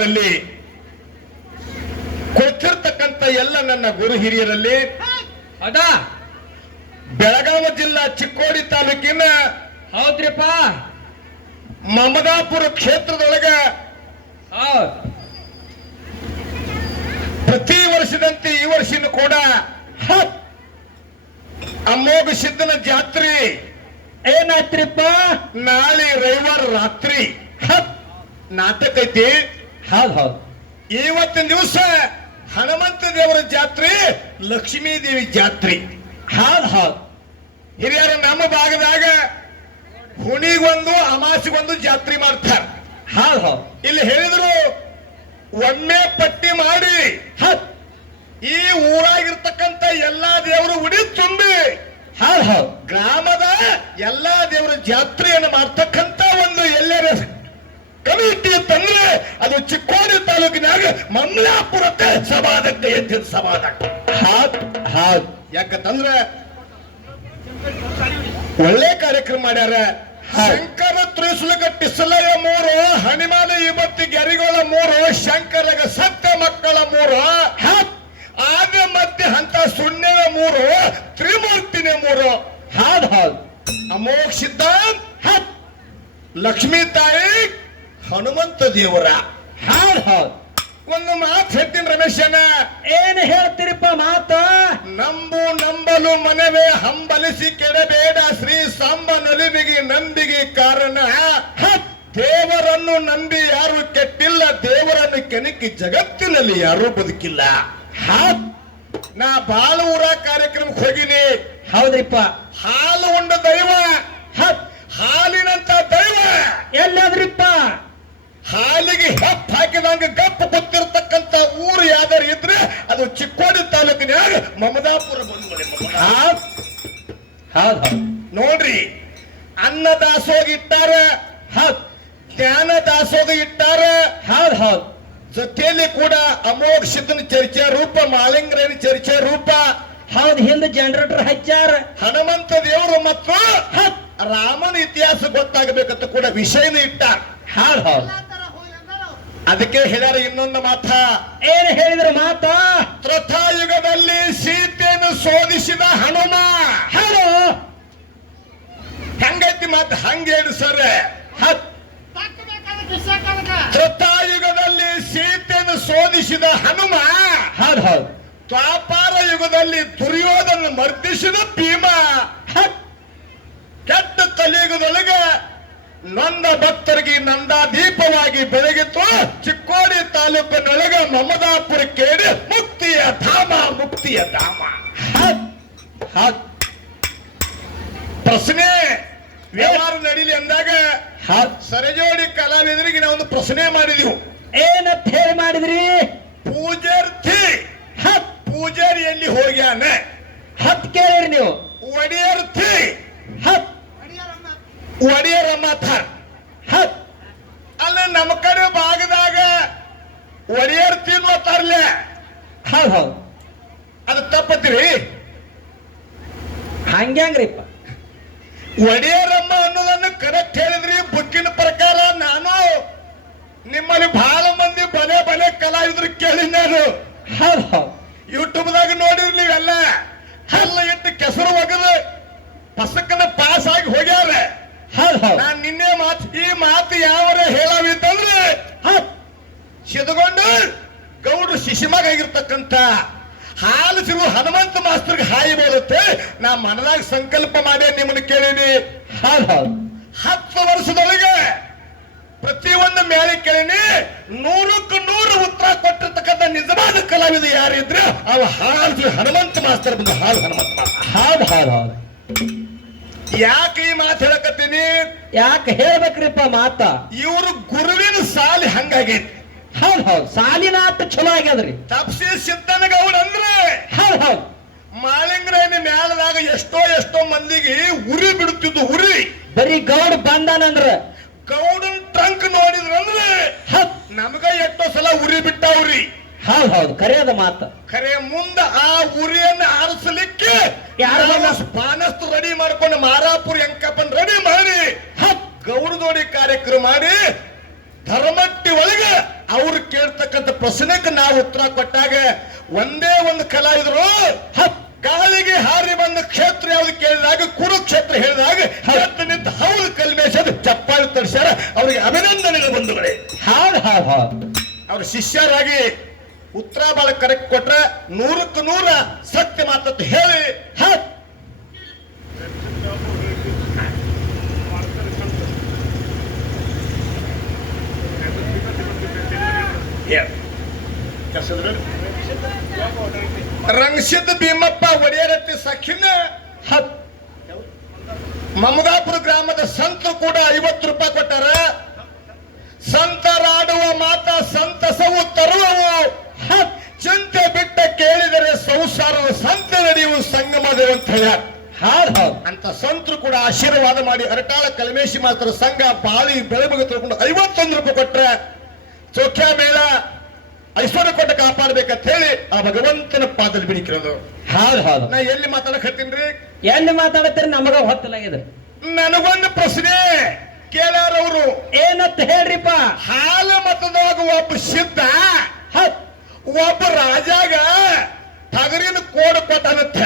ರಲ್ಲಿ ಕೊಚ್ಚಿರ್ತಕ್ಕಂಥ ಎಲ್ಲ ನನ್ನ ಗುರು ಹಿರಿಯರಲ್ಲಿ ಅದ ಬೆಳಗಾವಿ ಜಿಲ್ಲಾ ಚಿಕ್ಕೋಡಿ ತಾಲೂಕಿನ ಹೌದ್ರಿಪ್ಪ ಮಮದಾಪುರ ಕ್ಷೇತ್ರದೊಳಗ ಹೌದ್ ಪ್ರತಿ ವರ್ಷದಂತೆ ಈ ವರ್ಷನೂ ಕೂಡ ಅಮೋಘ ಸಿದ್ಧನ ಜಾತ್ರೆ ಏನಾಯ್ತ್ರಿಪ್ಪ ನಾಳೆ ರವಿವಾರ ರಾತ್ರಿ ನಾಟಕ ಐತಿ. ಹೌದ್ ಹೌದ್ ಇವತ್ತಿನ ದಿವಸ ಹನುಮಂತ ದೇವರ ಜಾತ್ರೆ, ಲಕ್ಷ್ಮೀ ದೇವಿ ಜಾತ್ರೆ. ಹೌದ್ ಹೌದ್ ಹಿರಿಯರ ನಮ್ಮ ಭಾಗದಾಗ ಹುಣಿಗೊಂದು ಅಮಾಸಿಗೊಂದು ಜಾತ್ರೆ ಮಾಡ್ತಾರ. ಹೌದ್ ಹೌದ್ ಇಲ್ಲಿ ಹೇಳಿದ್ರು ಒಮ್ಮೆ ಪಟ್ಟಿ ಮಾಡಿ ಈ ಊರಾಗಿರ್ತಕ್ಕಂಥ ಎಲ್ಲಾ ದೇವರು ಉಡಿ ತುಂಬಿ ಹೌದ್ ಹೌದ್ ಗ್ರಾಮದ ಎಲ್ಲಾ ದೇವರ ಜಾತ್ರೆಯನ್ನು ಮಾಡ್ತಕ್ಕಂಥ ಒಂದು ಎಲ್ಲರ ಕಮಿಟಿ ತಂದ್ರೆ ಅದು ಚಿಕ್ಕೋಡಿ ತಾಲೂಕಿನಾಗ ಮಮಲಾಪುರಕ್ಕ ಸಭಾದಕ್ಕ ಎದ್ದಿನ ಸಭಾದಕ್ಕ. ಹೌದ್ ಹೌದ್ ಯಾಕಂತಂದ್ರೆ ಒಳ್ಳೆ ಕಾರ್ಯಕ್ರಮ ಮಾಡ್ಯಾರ. ಶಂಕರ ತ್ರಿಶೂಲಗಟ್ಟಿ ಸಲಯ 3, ಹಣಿಮಾಲ ಇವತ್ತಿ ಗೆರಿಗಳ 3, ಶಂಕರಗ ಸತ್ಯ ಮಕ್ಕಳ 3, ಆದ ಮಧ್ಯೆ ಹಂತ ಸುಣ್ಯದ 3, ತ್ರಿಮೂರ್ತಿನೇ 3. ಹೌದ್ ಹೌದ್ ಅಮೋಘ ಸಿದ್ಧಾಂತ ಲಕ್ಷ್ಮೀ ತಾಯಿ ಹನುಮಂತ ದೇವರ. ಹೌದ್ ಹೌದ್ ಒಂದು ಮಾತು ಹೇಳ್ತೀನಿ ರಮೇಶನ, ಏನ್ ಹೇಳ್ತೀರಿಪ್ಪ ಮಾತ? ನಂಬಲು ಮನವೇ ಹಂಬಲಿಸಿ ಕೆಡಬೇಡ, ಶ್ರೀ ಸಾಂಬ ನಲಿವಿಗೆ ನಂಬಿಗೆ ಕಾರಣ. ದೇವರನ್ನು ನಂಬಿ ಯಾರು ಕೆಟ್ಟಿಲ್ಲ, ದೇವರನ್ನು ಕೆಣಕಿ ಜಗತ್ತಿನಲ್ಲಿ ಯಾರು ಬದುಕಿಲ್ಲ. ನಾ ಬಾಳ ಊರ ಕಾರ್ಯಕ್ರಮಕ್ಕೆ ಹೋಗಿನಿ. ಹೌದ್ರಿಪ್ಪ ಹಾಲು ಉಂಡ ದೈವ, ಹಾಲಿನಂತ ದೈವ ಎಲ್ಲಾದ್ರಿಪ್ಪ? ಹಾಲಿಗೆ ಹೆಪ್ಪ ಹಾಕಿದಂಗ ಗಪ್ಪ ಗೊತ್ತಿರತಕ್ಕಂತ ಊರು ಯಾವ್ದಾರು ಇದ್ರೆ ಅದು ಚಿಕ್ಕೋಡಿ ತಾಲೂಕಿನಾಗ ಮಮದಾಪುರ ಬಂದ್ಬಿಡಿ. ಹೌದ್ ಹೌದ್ ಹೌದ್ ನೋಡ್ರಿ, ಅನ್ನ ದಾಸೋಗ ಇಟ್ಟಾರ, ಜ್ಞಾನ ದಾಸೋಗ ಇಟ್ಟಾರ. ಹೌದ್ ಹೌದ್ ಜೊತೆಯಲ್ಲಿ ಕೂಡ ಅಮೋಘ ಸಿದ್ಧನ ಚರ್ಚೆ ರೂಪ, ಮಾಳಿಂಗರೇನ ಚರ್ಚೆ ರೂಪ. ಹೌದ್ ಹಿಂದ್ ಜನರೇಟರ್ ಹಚ್ಚಾರ. ಹನುಮಂತ ದೇವರು ಮತ್ತು ರಾಮನ ಇತಿಹಾಸ ಗೊತ್ತಾಗಬೇಕಂತ ಕೂಡ ವಿಷಯನ ಇಟ್ಟಾರ. ಹೌದ್ ಹೌದ್ ಅದಕ್ಕೆ ಹೇಳ್ಯಾರ ಇನ್ನೊಂದು ಮಾತ. ಏನ್ ಹೇಳಿದ್ರ ಮಾತ? ತ್ರತಾಯುಗದಲ್ಲಿ ಸೀತೆಯನ್ನು ಶೋಧಿಸಿದ ಹನುಮ. ಹಲೋ ಹಂಗೈತಿ ಮಾತು, ಹಂಗ ಹೇಳಿ ಸರ್. ತ್ರತಾಯುಗದಲ್ಲಿ ಸೀತೆಯನ್ನು ಶೋಧಿಸಿದ ಹನುಮ. ಹೌದ್ ಹೌದ್ ದ್ವಾಪಾರ ಯುಗದಲ್ಲಿ ದುರ್ಯೋಧನ ಮರ್ದಿಸಿದ ಭೀಮ. ಕೆಟ್ಟ ಕಲಿಯುಗದೊಳಗ ನೊಂದ ಭಕ್ತರಿಗೆ ನಂದಾದೀಪವಾಗಿ ಬೆಳಗಿತ್ತು ಚಿಕ್ಕೋಡಿ ತಾಲೂಕಿನೊಳಗ ಮಮದಾಪುರ ಕೇಳಿ ಮುಕ್ತಿಯ ಧಾಮ, ಮುಕ್ತಿಯ ಧಾಮ. ಪ್ರಶ್ನೆ ವ್ಯವಹಾರ ನಡೀಲಿ ಅಂದಾಗ ಸರಜೋಡಿ ಕಲಾವಿದರಿಗೆ ನಾವು ಒಂದು ಪ್ರಶ್ನೆ ಮಾಡಿದೆವು. ಏನಂತ ಹೇಳಿ ಮಾಡಿದ್ರಿ? ಪೂಜಾರ್ಥಿ ಪೂಜಾರಿ ಎಲ್ಲಿ ಹೋಗ್ಯಾನ? ಕೇಳಿರಿ ನೀವು. ಒಡೆಯರ್ಥಿ ಒಡೆಯರಮ್ಮ ಅಲ್ಲ ನಮ್ಮ ಕಡೆ ಭಾಗದಾಗ ಒಡೆಯರ್ಥಿ ಅನ್ನೋತಾರಲ್ಲ, ಹೌದ್ ಹೌದ್ ಅದು ತಪ್ಪತ್ರಿ. ಹಂಗ್ಯಾಂಗ್ರಿಪ್ಪ? ಒಡೆಯರಮ್ಮ ಅನ್ನೋದನ್ನು ಕರೆಕ್ಟ್ ಹೇಳಿದ್ರಿ. ಬುಕ್ಕಿನ ಪ್ರಕಾರ ನಾನು ನಿಮ್ಮಲ್ಲಿ ಬಹಳ ಮಂದಿ ಬಲೆ ಬಲೆ ಕಲಾವಿದ್ರು ಕೇಳಿ ನಾನು. ಹೌದ್ ಹೌದ್ ಯೂಟ್ಯೂಬ್ದಾಗ ನೋಡಿದ್ರಿ ನೀವೆಲ್ಲ. ಹಲ್ಲ ಇಟ್ಟು ಕೆಸರು ಒಗದು ಪಸಕ್ಕನ ಪಾಸ್ ಆಗಿ ಹೋಗ್ಯಾರ. ಹೌದ್ ಹೌದ್ ನಾನ್ ನಿನ್ನೆ ಈ ಮಾತು ಯಾವರ ಹೇಳವಿತ್ತಂದ್ರೆ ಸಿದ್ಧಗೊಂಡು ಗೌಡ್ರು ಶಿಶಿಮಾಗ ಆಗಿರ್ತಕ್ಕಂಥ ಹಾಲು ಸಿಗುವ ಹನುಮಂತ ಮಾಸ್ತರ್ಗೆ ಹಾಯಿ ಬರುತ್ತೆ. ನಾ ಮನದಾಗ ಸಂಕಲ್ಪ ಮಾಡಿ ನಿಮ್ಮನ್ನು ಕೇಳೀನಿ. ಹೌದ್ ಹೌದ್ 10 ವರ್ಷದೊಳಗೆ ಪ್ರತಿಯೊಂದು ಮೇಲೆ ಕೇಳೀನಿ. 100ಕ್ಕೆ 100 ಉತ್ತರ ಕೊಟ್ಟಿರ್ತಕ್ಕಂಥ ನಿಜವಾದ ಕಲಾವಿದ ಯಾರಿದ್ರೆ ಅವ ಹಾಲು ಹನುಮಂತ ಮಾಸ್ತರ್ ಬಂದು ಹಾಲು ಹನುಮಂತ ಮಾಸ್ತರ್. ಹೌದ್ ಹೌದ್ ಹೌದ್ ಯಾಕೆ ಈ ಮಾತು ಹೇಳಕತ್ತೀನಿ? ಯಾಕೆ ಹೇಳ್ಬೇಕ್ರಿಪ್ಪ ಮಾತ? ಇವರು ಗುರುವಿನ ಸಾಲಿ ಹಂಗಾಗೈತಿ. ಹೌದ್ ಹೌದ್ ಸಾಲಿನ ಆಟ ಚಲೋ ಆಗ್ಯದ್ರಿ. ತಪ್ಸಿ ಸಿದ್ದನಗೌಡ ಅಂದ್ರೆ ಹೌದ್ ಹೌದ್ ಮಾಳಿಂಗರಾಯನ ಮ್ಯಾಲದಾಗ ಎಷ್ಟೋ ಮಂದಿಗೆ ಉರಿ ಬಿಡುತ್ತಿದ್ದು. ಉರಿ ಬರೀ ಗೌಡ ಬಂದಾನಂದ್ರ ಗೌಡನ್ ಟ್ರಂಕ್ ನೋಡಿದ್ರಂದ್ರೆ ನಮಗ ಎಷ್ಟೋ ಸಲ ಉರಿ ಬಿಟ್ಟಾವ್ರಿ. ಹೌದ್ ಹೌದ್ ಕರೆಯದ ಮಾತ. ಖರೆ ಮುಂದ ಆ ಉರಿಯನ್ನು ಆರಿಸಲಿಕ್ಕೆ ಬಾನಸ್ತು ರೆಡಿ ಮಾಡ್ಕೊಂಡು ಮಾರಾಪುರ ಎಂಕಪ್ಪನ್ ರೆಡಿ ಮಾಡಿ ಗೌಡದೋಡಿ ಕಾರ್ಯಕ್ರಮ ಮಾಡಿ ಧರ್ಮಟ್ಟಿ ಒಳಗೆ ಅವ್ರು ಕೇಳ್ತಕ್ಕಂಥ ಪ್ರಶ್ನೆಗೆ ನಾವು ಉತ್ತರ ಕೊಟ್ಟಾಗ ಒಂದೇ ಒಂದು ಕಲಾವಿದರು ಗಾಳಿಗೆ ಹಾರಿ ಬಂದ ಕ್ಷೇತ್ರ ಯಾವ್ದು ಕೇಳಿದಾಗ ಕುರುಕ್ಷೇತ್ರ ಹೇಳಿದಾಗ ಎದ್ದು ನಿಂತು ಹೌದು ಕಲ್ಮೇಶ್ ಅದು ಚಪ್ಪಾಳಿ ತರಿಸ್ಯಾರ. ಅವ್ರಿಗೆ ಅಭಿನಂದನೆಗಳು ಬಂಧುಗಳೇ. ಹೌದ್ ಹೌದ್ ಹೌದ್ ಅವ್ರ ಶಿಷ್ಯರಾಗಿ ಉತ್ತರ ಬಾಳ ಕರೆಕ್ಟ್ ಕೊಟ್ರೆ 100ಕ್ಕೆ 100 ಸತ್ಯ ಮಾತಂತ ಹೇಳಿ ರಂಗಸಿದ್ದ ಭೀಮಪ್ಪ ಒಡೆಯರಟ್ಟಿ ಸಖಿನ ಮಮದಾಪುರ ಗ್ರಾಮದ ಸಂತರು ಕೂಡ 50 ರೂಪಾಯಿ ಕೊಟ್ಟಾರ. ಸಂತರಾಡುವ ಮಾತ ಸಂತಸವು ತರುವವು, ಚಿಂತೆ ಬಿಟ್ಟ ಕೇಳಿದರೆ ಸಂಸಾರದ ಸಂತ ನಡೆಯುವ ಸಂಗಮದೇವ ಅಂತ ಹೇಳ್ಯಾರ. ಅಂತ ಸಂತರು ಕೂಡ ಆಶೀರ್ವಾದ ಮಾಡಿ ಅರಟಾಳ ಕಲ್ಮೇಶಿ ಮಾತರ ಸಂಘ ಬಾಳಿ ಬೆಳೆಬಗ ತಿಳ್ಕೊಂಡು 51 ರೂಪಾಯಿ ಕೊಟ್ರೆ ಚೋಖ್ಯಾ ಮೇಳ ಐಶ್ವರ್ಯ ಕೊಟ್ಟ ಕಾಪಾಡ್ಬೇಕಂತ ಹೇಳಿ ಆ ಭಗವಂತನ ಪಾದಲ್ಲಿ ಬಿಡಿಕಿರೋದು. ನಾ ಎಲ್ಲಿ ಮಾತಾಡಕತ್ತೀನ್ರಿ? ಎಲ್ಲಿ ಮಾತಾಡತ್ತೀರಿ? ನಮಗ ಹೊತ್ತಲಾಗಿದೆ. ನನಗೊಂದು ಪ್ರಶ್ನೆ ಕೇಳಾರವ್ರು. ಏನಂತ ಹೇಳ್ರಿಪ್ಪ? ಹಾಲ ಮತದಾಗ ಒಬ್ಬ ಸಿದ್ಧ ಒಬ್ಬ ರಾಜಾಗ ಟಗರಿನ ಕೋಡ್ ಕೊಟ್ಟನತ್ತ.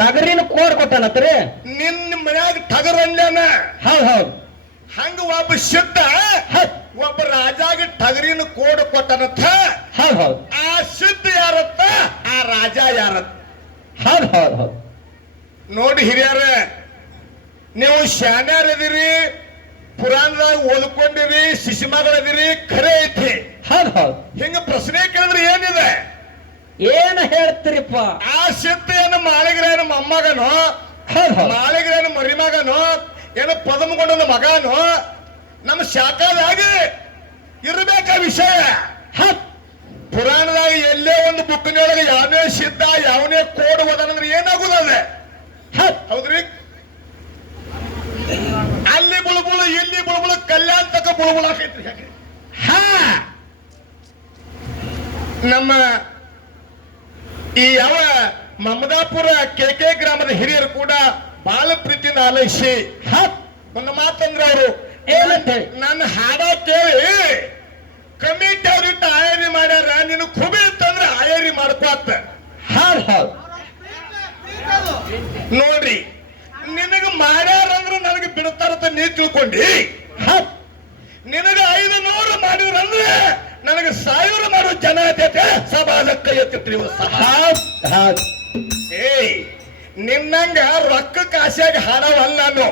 ಟಗರಿನ ಕೋಡ್ ಕೊಟ್ಟನತ್ರಿ? ನಿನ್ನ ಮನ್ಯಾಗ ಟಗರ್ ಅನ್ಯಾನ. ಹೌದ್ ಹಂಗ ಒಬ್ಬ ಸಿದ್ಧ ಒಬ್ಬ ರಾಜಾಗ ಟಗರಿನ ಕೋಡ್ ಕೊಟ್ಟನತ್ತ. ಹೌದ್ ಆ ಸಿದ್ಧ ಯಾರತ್ತ, ಆ ರಾಜ ಯಾರತ್ತ? ಹೌದ್ ನೋಡಿ ಹಿರಿಯರ, ನೀವು ಶಾನ್ಯಾರದಿರಿ, ಪುರಾಣದಾಗ ಓದ್ಕೊಂಡಿರಿ, ಶಿಶುಮಗಳದಿರಿ, ಖರೆ ಐತಿ. ಹಿಂಗ ಪ್ರಶ್ನೆ ಕೇಳಿದ್ರೆ ಏನಿದೆ? ಏನ್ ಹೇಳ್ತೀರಿಪ್ಪ? ಆ ಸಿದ್ಧ ಏನು ಮಾಳಿಗ್ರೇನ ಮೊಮ್ಮಗನೋ, ಮಾಳಿಗ್ರೇನ ಮರಿಮಗನೋ, ಏನು ಪದಮಗೊಂಡನ ಮಗನೋ, ನಮ್ಮ ಶಾಖಾದಾಗಿ ಇರ್ಬೇಕ ವಿಷಯ. ಪುರಾಣದಾಗ ಎಲ್ಲೇ ಒಂದು ಬುಕ್ನೊಳಗೆ ಯಾವನೇ ಸಿದ್ಧ ಯಾವನೇ ಕೋಡ್ ಓದನಂದ್ರೆ ಏನಾಗುತ್ತದೆ? ಹೌದ್ರಿ? ಅಲ್ಲಿ ಬುಳುಬುಳು, ಇಲ್ಲಿ ಬುಳುಬುಳು, ಕಲ್ಯಾಣ ತಕ ಬುಳುಬುಳು ಹಾಕೈತ್ರಿ. ನಮ್ಮ ಈ ಯಾವ ಮಮದಾಪುರ ಕೆಕೆ ಗ್ರಾಮದ ಹಿರಿಯರು ಕೂಡ ಬಾಳ ಪ್ರೀತಿಯಿಂದ ಆಲೈಸಿ ಒಂದು ಮಾತಂದ್ರೆ ಅವರು ನನ್ನ ಹಾಡ ಕೇಳಿ ಕಮಿಟಿ ಅವ್ರಿಟ್ಟು ಆಯರಿ ಮಾಡ್ಯಾರ, ನೀನು ಖುಬಿ ಇತ್ತಂದ್ರೆ ಆಯರಿ ಮಾಡ್ಕೋತ. ನೋಡ್ರಿ, ನಿನಗ ಮಾಡ್ಯಾರಂದ್ರೆ ನನಗೆ ಬಿಡ್ತಾರಂತ ನೀ ತಿಳ್ಕೊಂಡಿ. ನಿನಗ 500 ಮಾಡಿದ್ರಂದ್ರೆ ನನಗೆ 1000 ಮಾಡುವ ಜನ ಐತೆ. ಸಮಾಜ ಕೈ ಎತ್ತಿತ್ರಿ. ಏಯ್, ನಿನ್ನಂಗ ರೊಕ್ಕ ಕಾಶಿಯಾಗ ಹಾಡವಲ್ಲ ನಾನು.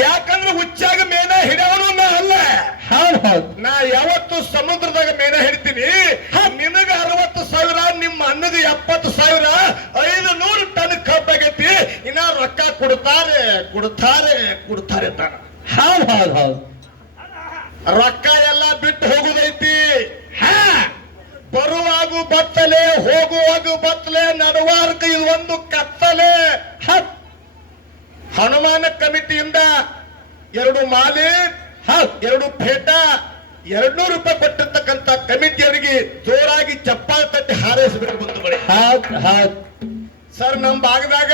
ಯಾಕಂದ್ರೆ ಹುಚ್ಚಾಗ ಮೇನ ಹಿಡಿಯವನು ನಾ ಅಲ್ಲ. ನಾ ಯಾವತ್ತು ಸಮುದ್ರದಾಗ ಮೇನ ಹಿಡ್ತೀನಿ. ನಿನಗ 60,000, ನಿಮ್ಮ ಅನ್ನದ 70,000, 500 ಟನ್ ಕಬ್ಬಾಗೈತಿ. ಇನ್ನ ರೊಕ್ಕ ಕೊಡ್ತಾರೆ ಕೊಡ್ತಾರೆ ಕೊಡ್ತಾರೆ ತಾನ. ರೊಕ್ಕ ಎಲ್ಲ ಬಿಟ್ಟು ಹೋಗುದೈತಿ. ಬರುವಾಗೂ ಬತ್ತಲೆ, ಹೋಗುವಾಗೂ ಬತ್ತಲೆ, ನಡುವಾರ್ಕ ಇದು ಒಂದು ಕತ್ತಲೆ. ಹನುಮಾನ ಕಮಿಟಿಯಿಂದ 2 ಮಾಲೆ, 2 ಫೇಟ, 200 ರೂಪಾಯಿ ಕೊಟ್ಟಿರ್ತಕ್ಕಂಥ ಕಮಿಟಿಯವರಿಗೆ ಜೋರಾಗಿ ಚಪ್ಪಾಳೆ ತಟ್ಟಿ ಹಾರೈಸಬೇಕು ಬಂಧುಗಳೇ. ಸರ್, ನಮ್ಮ ಭಾಗದಾಗ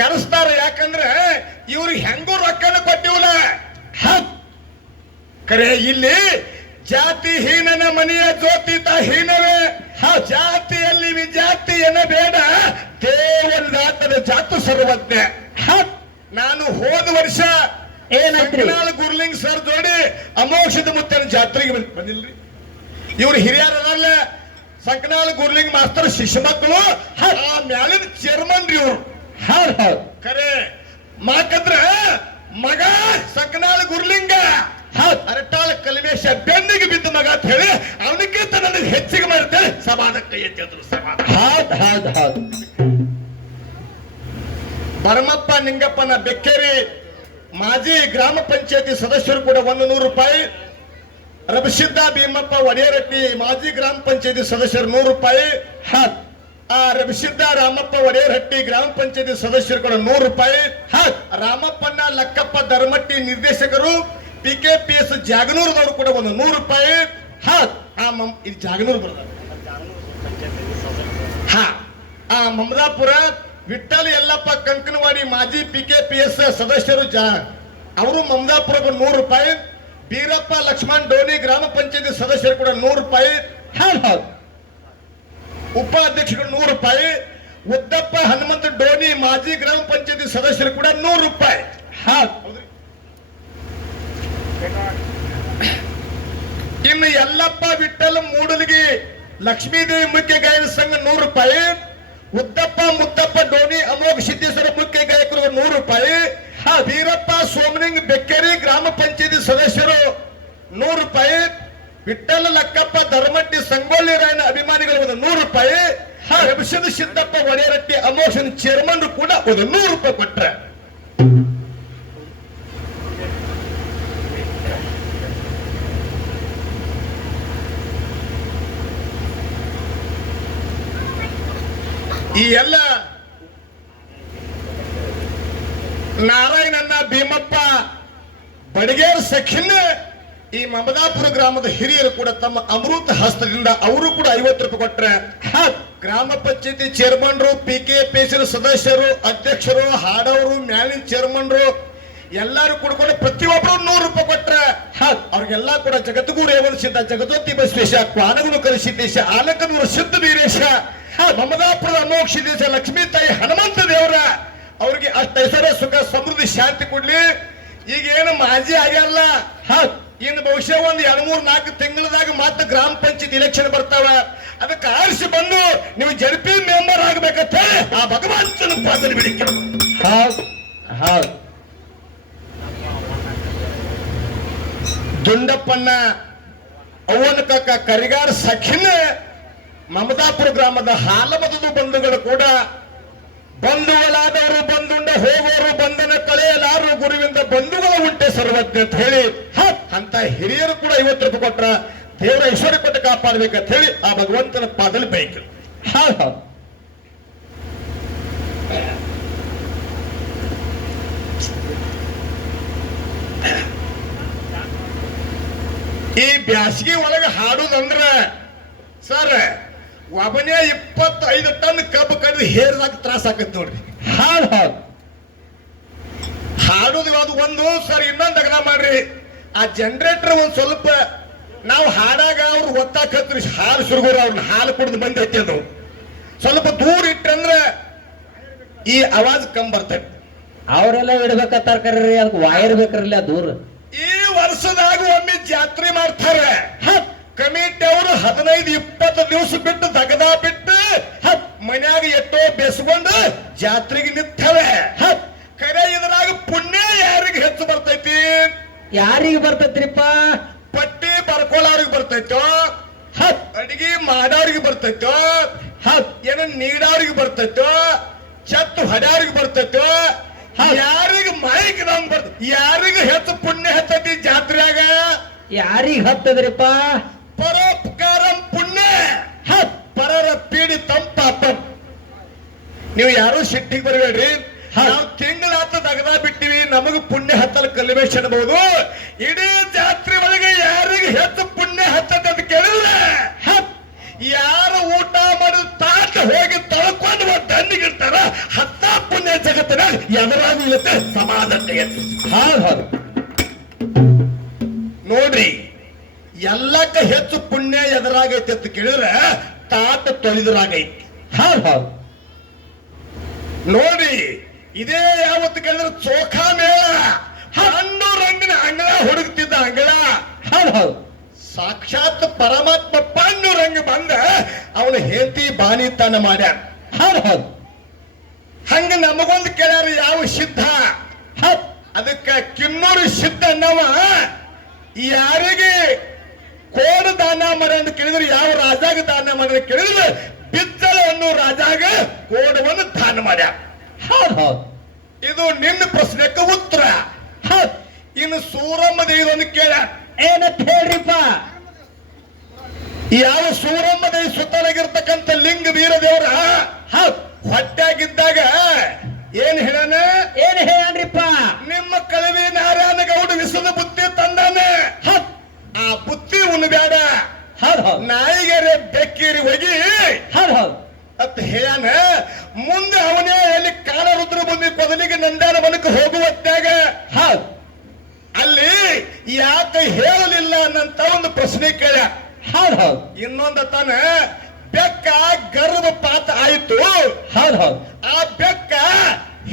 ಕರೆಸ್ತಾರೆ. ಯಾಕಂದ್ರೆ ಇವ್ರಿಗೆ ಹೆಂಗೂ ರೊಕ್ಕನ ಕೊಟ್ಟಿವಲ್ಲ. ಕರೆ ಇಲ್ಲಿ ಜಾತಿ ಹೀನನ ಮನೆಯ ಜ್ಯೋತಿತ ಹೀನವೇ. ಜಾತಿಯಲ್ಲಿ ವಿಜಾತಿ ಏನ ಬೇಡ, ದೇವರ ಜಾತು ಸರ್ವಜ್ಞ. ನಾನು ಹೋದ ವರ್ಷ ಸಂಕನಾಳ್ ಗುರ್ಲಿಂಗ್ ಸರ್ ಜೋಡಿ ಅಮೋಕ್ಷದ ಮುತ್ತನ ಜಾತ್ರೆಗೆ ಬಂದಿಲ್ರಿ. ಇವ್ರು ಹಿರಿಯರಲ್ಲ, ಸಂಕನಾಳ್ ಗುರ್ಲಿಂಗ್ ಮಾಸ್ತರ್ ಶಿಷ್ಯ ಮಕ್ಕಳು. ಆ ಮ್ಯಾಲಿನ ಚೇರ್ಮನ್ ರೀ ಇವ್ರು. ಖರೆ ಮಾಕಂದ್ರ ಮಗ ಸಂಕನಾಳ್ ಗುರ್ಲಿಂಗ ಅರಟಾಳ ಕಲ್ಮೇಶ ಬೆನ್ನಿಗೆ ಬಿದ್ದ ಮಗ ಅಂತ ಹೇಳಿ ಅವನಿಗಿಂತ ನನಗೆ ಹೆಚ್ಚಿಗೆ ಮಾಡಿರ್ತೇನೆ. ಸಮಾನ ಕೈ ಎತ್ತಿದ್ರು. ಭರಮಪ್ಪ ನಿಂಗಪ್ಪನ ಬೆಕ್ಕೇರಿ ಮಾಜಿ ಗ್ರಾಮ ಪಂಚಾಯತಿ ಸದಸ್ಯರು ಕೂಡ 100 ರೂಪಾಯಿ. ರಬಸಿದ್ದ ಭೀಮಪ್ಪ ಒಡೆಯರಟ್ಟಿ ಮಾಜಿ ಗ್ರಾಮ ಪಂಚಾಯತಿ ಸದಸ್ಯರು 100 ರೂಪಾಯಿ. ಆ ರಬಸಿದ್ದ ರಾಮಪ್ಪ ಒಡೆಯರಹಟ್ಟಿ ಗ್ರಾಮ ಪಂಚಾಯತಿ ಸದಸ್ಯರು ಕೂಡ 100 ರೂಪಾಯಿ. ರಾಮಪ್ಪನ ಲಕ್ಕಪ್ಪ ಧರ್ಮಟ್ಟಿ ನಿರ್ದೇಶಕರು PKPS ಜಾಗನೂರದವರು ಕೂಡ 100 ರೂಪಾಯಿ. ಇದು ಜಾಗನೂರು ಬರ್ತದೆ. ಆ ಮಮದಾಪುರ ವಿಠ್ಠಲ ಯಲ್ಲಪ್ಪ ಕಂಕನವಾಡಿ ಮಾಜಿ PKPS ಸದಸ್ಯರು ಅವರು ಮಮದಾಪುರ 100 ರೂಪಾಯಿ. ಬೀರಪ್ಪ ಲಕ್ಷ್ಮಣ್ ಡೋನಿ ಗ್ರಾಮ ಪಂಚಾಯತಿ ಸದಸ್ಯರು ಕೂಡ 100 ರೂಪಾಯಿ. ಹೌದು ಹೌದು ಉಪಾಧ್ಯಕ್ಷರು 100 ರೂಪಾಯಿ. ಉದ್ದಪ್ಪ ಹನುಮಂತ ಡೋನಿ ಮಾಜಿ ಗ್ರಾಮ ಪಂಚಾಯತಿ ಸದಸ್ಯರು ಕೂಡ 100 ರೂಪಾಯಿ. ಹೌದು ಇನ್ನು ಯಲ್ಲಪ್ಪ ವಿಠ್ಠಲ ಮೂಡಲಗಿ ಲಕ್ಷ್ಮೀದೇವಿ ಮುಖ್ಯ ಗಾಯನ ಸಂಘ 100 ರೂಪಾಯಿ. ಉದ್ದಪ್ಪ ಮುತ್ತಪ್ಪ ಡೋನಿ ಅಮೋಘ ಸಿದ್ದೇಶ್ವರ ಮುಖ್ಯ ಗಾಯಕರು 100 ರೂಪಾಯಿ. ಬೀರಪ್ಪ ಸೋಮಲಿಂಗ್ ಬೆಕ್ಕೇರಿ ಗ್ರಾಮ ಪಂಚಾಯತಿ ಸದಸ್ಯರು 100 ರೂಪಾಯಿ. ವಿಠ್ಠಲ ಲಕ್ಕಪ್ಪ ಧರ್ಮಟ್ಟಿ ಸಂಗೊಳ್ಳಿ ರಾಯನ ಅಭಿಮಾನಿಗಳು 100 ರೂಪಾಯಿ. ರವಿಶಂದ್ರ ಸಿದ್ದಪ್ಪ ಒಡೆಯರಟ್ಟಿ ಅಮೋಘನ್ ಚೇರ್ಮನ್ ಕೂಡ 100 ರೂಪಾಯಿ ಕೊಟ್ರೆ. ಈ ಎಲ್ಲ ನಾರಾಯಣನ್ನ ಭೀಮಪ್ಪ ಬಡಿಗೇರ್ ಸಖಿನ್ ಈ ಮಮದಾಪುರ ಗ್ರಾಮದ ಹಿರಿಯರು ಕೂಡ ತಮ್ಮ ಅಮೃತ ಹಸ್ತದಿಂದ ಅವರು ಕೂಡ 50 ರೂಪಾಯಿ ಕೊಟ್ರೆ. ಗ್ರಾಮ ಪಂಚಾಯತಿ ಚೇರ್ಮನ್ರು, PKPC ಸದಸ್ಯರು, ಅಧ್ಯಕ್ಷರು, ಹಾಡವರು, ಮ್ಯಾಲಿನ ಚೇರ್ಮನ್ರು ಎಲ್ಲರೂ ಕೂಡ್ಕೊಂಡು ಪ್ರತಿಯೊಬ್ಬರು 100 ರೂಪಾಯಿ ಕೊಟ್ರೆ. ಅವ್ರಿಗೆಲ್ಲ ಕೂಡ ಜಗದ್ಗುರು ರೇವಣ ಸಿದ್ಧ, ಜಗದೋತಿ ಬಸವೇಶ, ಕ್ವಾನಗುರು ಕರಿಸಿದ್ದೇಶ, ಆಲಕನೂರು ಸಿದ್ಧ ವೀರೇಶ, ಮಮದಾಪುರದ ಅಮೋಘ ಸಿದ್ದೇಶ, ಲಕ್ಷ್ಮೀ ತಾಯಿ ಹನುಮಂತ ದೇವರ ಅವ್ರಿಗೆ ಅಷ್ಟ ಐಶ್ವರ್ಯ ಸುಖ ಸಮೃದ್ಧಿ ಶಾಂತಿ ಕೊಡ್ಲಿ. ಈಗ ಏನು ಮಾಜಿ ಆಗ್ಯಾರಲ್ಲ, ಇನ್ನು ಬಹುಶಃ ಒಂದು 2-3-4 ತಿಂಗಳದಾಗ ಮತ್ತೆ ಗ್ರಾಮ ಪಂಚಾಯತ್ ಇಲೆಕ್ಷನ್ ಬರ್ತಾವ. ಅದಕ್ಕೆ ಆರಿಸಿ ಬಂದು ನೀವು JP ಮೆಂಬರ್ ಆಗ್ಬೇಕಂತ ಹೇಳಿ ಆ ಭಗವಂತನ ಪಾದದಲ್ಲಿ ಬಿಡಿಕೆ. ಹೌದು ಹೌದು ದುಂಡಪ್ಪಣ್ಣ ಅವನ ಕಾಕ ಕರಿಗಾರ ಸಖಿನ ಮಮದಾಪುರ ಗ್ರಾಮದ ಹಾಲಮದದು ಬಂಧುಗಳು ಕೂಡ ಬಂಧುಗಳಾದವರು ಬಂದುಂಡ ಹೋಗೋರು ಬಂಧನ ಕಳೆಯಲಾರು ಗುರುವಿಂದ ಬಂಧುಗಳ ಉಂಟೆ ಸರ್ವಜ್ಞ ಅಂತ ಹೇಳಿ ಅಂತ ಹಿರಿಯರು ಕೂಡ 50 ರೂಪಾಯಿ ಕೊಟ್ರ. ದೇವರ ಐಶ್ವರ್ಯ ಕೊಟ್ಟು ಕಾಪಾಡಬೇಕಂತ ಹೇಳಿ ಆ ಭಗವಂತನ ಪಾದದಲ್ಲಿ ಬೈಕು. ಹೌದು ಹೌದು ಈ ಬ್ಯಾಸಗಿ ಒಳಗೆ ಹಾಡುದಂದ್ರ ಸರ್ ಒಬ್ಬನೇ 25 ಟನ್ ಕಬ್ಬು ಕಡಿದು ಹೇರಿದಾಗ ತ್ರಾಸ ಆಕತ್ ನೋಡ್ರಿ. ಹೌದು ಹೌದು ಹಾಡುದು ಅದು ಒಂದು ಸರ್. ಇನ್ನೊಂದು ಅಗನ ಮಾಡ್ರಿ, ಆ ಜನರೇಟರ್ ಒಂದ್ ಸ್ವಲ್ಪ ನಾವು ಹಾಡಾಗ ಅವ್ರು ಒತ್ತಾಕತ್ರಿ ಹಾಲು ಸುರುಗುರು ಅವ್ರನ್ನ ಹಾಲು ಕುಡಿದು ಬಂದೈತಿ. ಅದು ಸ್ವಲ್ಪ ದೂರ ಇಟ್ಟಂದ್ರೆ ಈ ಅವಾಜ್ ಕಮ್ಮಿ ಬರ್ತೈತಿ. ಅವರೆಲ್ಲ ಇಡ್ಬೇಕತ್ತಾರ ಕರ್ರಿ, ಅದಕ್ಕೆ ವಾಯರ್ ಬೇಕ್ರಲ್ಲ ದೂರ. ಈ ವರ್ಷದಾಗ ಒಮ್ಮೆ ಜಾತ್ರೆ ಮಾಡ್ತಾರೆ ಕಮಿಟಿ ಅವರು. 15-20 ದಿವಸ ಬಿಟ್ಟು ದಗದ ಬಿಟ್ಟು ಮನ್ಯಾಗ ಎಷ್ಟೋ ಬೆಸ್ಕೊಂಡು ಜಾತ್ರೆಗೆ ನಿಂತವೆ. ಕರೆ ಇದ್ರಾಗ ಪುಣ್ಯ ಯಾರಿಗೆ ಹೆಚ್ಚು ಬರ್ತೈತಿ? ಯಾರಿಗೆ ಬರ್ತೈತ್ರಿಪ್ಪ? ಪಟ್ಟಿ ಬರ್ಕೊಳ್ಳೋರಿಗೆ ಬರ್ತೈತೋ, ಅಡಿಗೆ ಮಾಡೋರಿಗೆ ಬರ್ತೈತೋ, ಏನ ನೀಡೋರಿಗೆ ಬರ್ತೈತೋ, ಚತ್ತು ಹೊಡ್ಯಾರಿಗೆ ಬರ್ತೈತೋ, ಯಾರಿಗೆ ಮೈಕ್ ನಮ್ ಬರ್ತ, ಯಾರಿಗೆ ಹೆಚ್ಚು ಪುಣ್ಯ ಹತ್ತೈತಿ ಜಾತ್ರೆಯಾಗ? ಯಾರಿಗೆ ಹತ್ತದ್ರಿಪ್ಪ? ಪರೋಪಕಾರಂ ಪುಣ್ಯ ಪರರ ಪೀಡಿತಂ ಪಾಪಂ. ನೀವು ಯಾರು ಸಿಟ್ಟಿಗೆ ಬರಬೇಡ್ರಿ. ನಾವು ತಿಂಗಳಾತ ದಗದ ಬಿಟ್ಟಿವಿ, ನಮಗ ಪುಣ್ಯ ಹತ್ತಲು ಕಲಿಬೇಷ್ ಅನ್ಬಹುದು. ಇಡೀ ಜಾತ್ರೆ ಒಳಗೆ ಯಾರಿಗೆ ಹೆಚ್ಚು ಪುಣ್ಯ ಹತ್ತದ ಅಂತ ಕೇಳಿಲ್ಲ. ಯಾರು ಊಟ ಮಾಡಿದ ತಾಟ ಹೋಗಿ ತಳ್ಕೊಂಡು ದಂಡಿಗಿರ್ತಾರ ಹತ್ತ ಪುಣ್ಯ ಜಗತ್ತಿನ ಎದುರಾಗಿ ಇರುತ್ತೆ ಸಮಾಧಾನ. ಹೌದು ಹೌದು ನೋಡ್ರಿ, ಎಲ್ಲಕ್ಕ ಹೆಚ್ಚು ಪುಣ್ಯ ಎದುರಾಗೈತಿ ಅಂತ ಕೇಳಿದ್ರೆ ತಾಟ ತೊಳೆದ್ರಾಗೈತಿ. ಹೌದು ಹೌದು ನೋಡಿ, ಇದೇ ಯಾವತ್ತು ಕೇಳಿದ್ರೆ ಚೋಖಾ ಮೇಳ, ಹಣ್ಣು ರಂಗಿನ ಅಂಗಳ ಹುಡುಕ್ತಿದ್ದ ಅಂಗಳ. ಹೌದು ಹೌದು ಸಾಕ್ಷಾತ್ ಪರಮಾತ್ಮ ಪಣ್ಣು ರಂಗ ಬಂದ ಅವನ ಹೆಂಡತಿ ಬಾನಿತನ ಮಾಡ್ಯಾರ. ಹೌದು ಹೌದು ಹಂಗ ನಮಗೊಂದು ಕೇಳ್ಯಾರ ಯಾವ ಸಿದ್ಧ? ಅದಕ್ಕ ಕಿನ್ನೂರು ಸಿದ್ಧ ಅನ್ನವ ಯಾರಿಗೆ ಕೋಡ ದಾನ ಮಾಡ ಅಂತ ಕೇಳಿದ್ರೆ ಯಾವ ರಾಜಾಗ ದಾನ ಮಾಡ ಕೇಳಿದ್ರೆ ಬಿದ್ದಳ ಅನ್ನೋ ರಾಜಾಗ ಕೋಡವನ್ನು ದಾನ ಮಾಡ್ಯಾರ. ಹೌದು ಹೌದು ಇದು ನಿನ್ನ ಪ್ರಶ್ನೆಗೆ ಉತ್ತರ. ಇನ್ನು ಸೂರಮ್ಮ ದೇವರನ್ನು ಕೇಳ ಏನಂತ ಹೇಳ್ರಿಪ್ಪ? ಯಾವ ಸೂರಮ್ಮ ದೇವಿ ಸುತ್ತಲಾಗಿರ್ತಕ್ಕಂಥ ಲಿಂಗ ವೀರ ದೇವರ ಹೊಟ್ಟಾಗಿದ್ದಾಗ ಏನ್ ಹೇಳಾನ? ಏನ್ ಹೇಳನ್ರಿಪ್ಪ? ನಿಮ್ಮ ಕಳವಿ ನಾರಾಯಣ ಗೌಡ ವಿಸದ ಬುತ್ತಿ ತಂದಾನೆ. ಆ ಬುತ್ತಿ ಉಣ್ಬೇಡ, ಹೌದು ಹೌದು ನಾಯಿಗೆರೆ ಬೆಕ್ಕೀರಿ ಹೋಗಿ ಹೌದು ಹೌದು ಅಂತ ಹೇಳಾನ. ಮುಂದೆ ಅವನೇ ಅಲ್ಲಿ ಕಾಲರುದ್ರ ಭೂಮಿ ಕೊದಲಿಗೆ ನಂದಾನ ಮನಕ್ಕೆ ಹೋಗುವತ್ತಾಗ ಹೌದು ಅಲ್ಲಿ ಯಾಕೆ ಪ್ರಶ್ನೆ ಕೇಳ. ಹೌದ್ ಹೌದ್ ಇನ್ನೊಂದ ತಾನ ಬೆಕ್ಕ ಗರ್ಭಪಾತ ಆಯ್ತು. ಹೌದ್ ಹೌದ್ ಆ ಬೆಕ್ಕ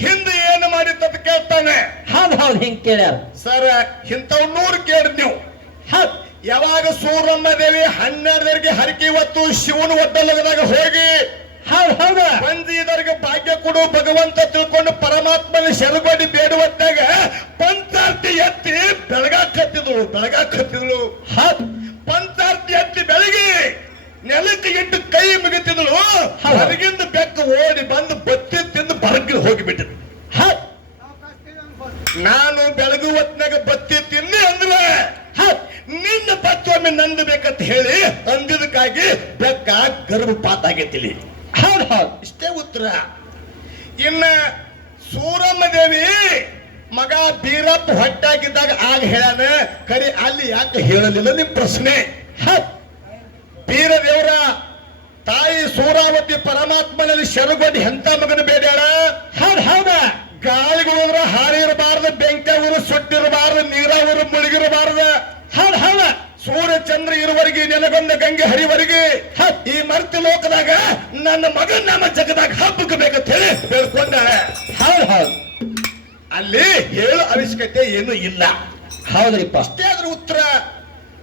ಹಿಂದೆ ಏನು ಮಾಡಿತ್ತು ಅಂತ ಕೇಳ್ತಾನೆ. ಹೌದ್ ಹೌದ್ ಹಿಂಗ್ ಕೇಳ್ಯಾರ. ಸರ್ ಇಂಥವ್ 100 ಕೇಳಿ ನೀವು. ಹೌದ್ ಯಾವಾಗ ಸೂರಮ್ಮ ದೇವಿ 12 ಹರಕೆ ಹೊತ್ತು ಶಿವನ ಒಡ್ಡಲಗದಾಗ ಹೋಗಿ ಹೌದ್ ಹೌದ ಬಂದಿದರಿಗೆ ಭಾಗ್ಯ ಕೊಡು ಭಗವಂತ ತಿಳ್ಕೊಂಡು ಪರಮಾತ್ಮನ ಶರಣಿ ಬೇಡುವಂತಾಗ ಪಂಚಾರ್ತಿ ಎತ್ತಿ ಬೆಳಗಾಕತ್ತಿದ್ಳು. ಹೌದ್ ಪಂಚಾರ್ತಿ ಎತ್ತಿ ಬೆಳಗಿ ನೆಲಕ್ಕೆ ಇಟ್ಟು ಕೈ ಮುಗಿತಿದ್ಳು. ಹೊರಗಿಂದ ಬೆಕ್ಕ ಓಡಿ ಬಂದು ಬತ್ತಿ ತಿಂದು ಬರಗಿ ಹೋಗಿಬಿಟ್ಟಿದ್ಳು. ಹೌದ್ ನಾನು ಬೆಳಗು ಹೊತ್ನಾಗ ಬತ್ತಿ ತಿನ್ನಿ ಅಂದ್ರೆ ನಿನ್ನ ಬತ್ತೊಮ್ಮೆ ನಂದು ಬೇಕಂತ ಹೇಳಿ ಅಂದಿದ್ದಕ್ಕಾಗಿ ಬೆಕ್ಕ ಗರ್ಭಪಾತ ಆಗೈತಿಲಿ. ಹೌದ್ ಹೌದ್ ಇಷ್ಟೇ ಉತ್ತರ. ಇನ್ನ ಸೂರಮ್ಮ ದೇವಿ ಮಗ ಬೀರಪ್ಪ ಹೊಟ್ಟಾಗಿದ್ದಾಗ ಆಗ ಹೇಳ್ಯಾನ, ಕರಿ ಅಲ್ಲಿ ಯಾಕೆ ಹೇಳಲಿಲ್ಲ ನಿಮ್ ಪ್ರಶ್ನೆ. ಬೀರ ದೇವರ ತಾಯಿ ಸೂರಾವತಿ ಪರಮಾತ್ಮನಲ್ಲಿ ಶರಣಿ ಎಂತ ಮಗನ ಬೇಡ್ಯಾಳ. ಹೌದ್ ಹೌದ ಗಾಳಿಗೋದ್ರ ಹಾರಿರಬಾರ್ದು, ಬೆಂಕಿಯವರು ಸುಟ್ಟಿರಬಾರ್ದು, ನೀರಾವರು ಮುಳುಗಿರಬಾರ್ದು. ಹೌದ್ ಹೌದ ಸೂರ್ಯ ಚಂದ್ರ ಇರುವರೆಗೆ ನೆಲಗೊಂಡ ಗಂಗೆ ಹರಿವರೆಗೆ ಈ ಮರ್ತಿ ಲೋಕದಾಗ ನನ್ನ ಮಗನ ನಾಮ ಜಗದಾಗ ಹಬ್ಬಬೇಕಂತ ಹೇಳಿ ಬೇಡ್ಕೊಂಡಾಳೆ. ಹೌದ್ ಹೌದ್ ಅಲ್ಲಿ ಹೇಳು ಅವಶ್ಯಕತೆ ಏನು ಇಲ್ಲ. ಹೌದ್ರಿಪ್ಪ. ಅಷ್ಟೇ ಅದ್ರ ಉತ್ತರ.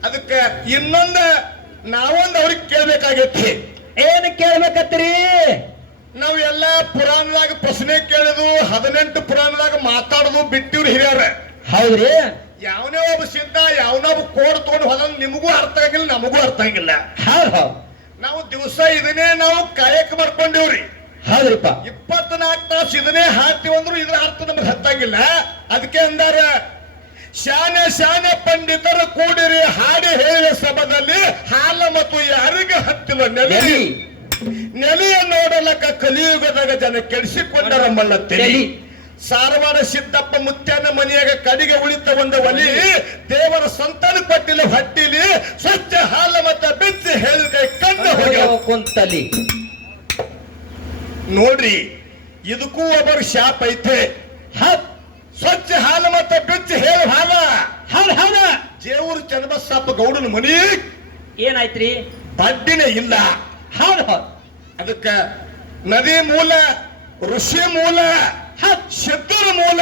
ಅದಕ್ಕೆ ಇನ್ನೊಂದ ನಾವೊಂದು ಅವ್ರಿಗೆ ಕೇಳ್ಬೇಕಾಗೈತಿ. ಏನ್ ಕೇಳ್ಬೇಕತ್ರಿ? ನಾವು ಎಲ್ಲಾ ಪುರಾಣದಾಗ ಪ್ರಶ್ನೆ ಕೇಳಿದ್ವು, 18 ಪುರಾಣದಾಗ ಮಾತಾಡುದು ಬಿಟ್ಟಿವ್ರು ಹಿರಿಯರ. ಹೌದ್ರಿ. ಯಾವನೇ ಒಬ್ಬ ಸಿದ್ಧ ಯಾವನೋ ಒಬ್ಬ ಕೋಡ್ ತಗೊಂಡು ಹೋದ ನಿಮಗೂ ಅರ್ಥ ಆಗಿಲ್ಲ, ನಮಗೂ ಅರ್ಥ ಆಗಿಲ್ಲ. ಹೌದ್ ಹೌದ್ ನಾವು ದಿವಸ ಇದನ್ನೇ ನಾವು ಕಾಯಕ ಮಾಡ್ಕೊಂಡಿವ್ರಿ. ಹೌದ್ರಿಪ್ಪ. 24 ತಾಸು ಇದನ್ನೇ ಹಾಕ್ತಿವಿ ಅಂದ್ರು ಇದ್ರ ಅರ್ಥ ನಮ್ಗೆ ಹತ್ತಾಗಿಲ್ಲ. ಅದಕ್ಕೆ ಅಂದಾರ, ಶಾನೆ ಪಂಡಿತರು ಕೂಡಿರಿ ಹಾಡಿ ಹೇಳಿದ ಸಭದಲ್ಲಿ ಹಾಲ ಮತ್ತು ಯಾರಿಗೆ ಹತ್ತಿಲ್ಲ ನೆಲೆಯ ನೋಡಲಕ್ಕ ಕಲಿಯುಗದಾಗ ಜನ ಕೆಡಿಸಿಕೊಂಡರ ಮಳ್ಳತ್ತೇಳಿ. ಸಾರವಾಡ ಸಿದ್ದಪ್ಪ ಮುತ್ಯಾನ ಮನೆಯಾಗ ಕಡಿಗೆ ಉಳಿತ ಒಂದು ಒಲಿ, ದೇವರ ಸಂತಾನ ಕೊಟ್ಟಿಲ್ಲ ಹೊಟ್ಟಿಲಿ, ಸ್ವಚ್ಛ ಹಾಲ ಮತ್ತ ಬಿಚ್ಚಿ ಹೇಳಿದ ಕಣ್ಣು ಕುಂತಲಿ. ನೋಡ್ರಿ, ಇದಕ್ಕೂ ಒಬ್ಬರು ಶಾಪ್ ಐತೆ. ಸ್ವಚ್ಛ ಹಾಲ ಮತ್ತ ಬಿಚ್ಚಿ ಹೇಳಿ ಹಾಲ. ಹೌದ ಜೇವೂರು ಚನ್ನಬಸಪ್ಪ ಗೌಡನ ಮನಿ ಏನಾಯ್ತ್ರಿ? ಬಡ್ಡಿನೇ ಇಲ್ಲ. ಹೌದ್ ಹೌದ್ ಅದಕ್ಕ ನದಿ ಮೂಲ, ಋಷಿ ಮೂಲ, ಸಿದ್ಧರ ಮೂಲ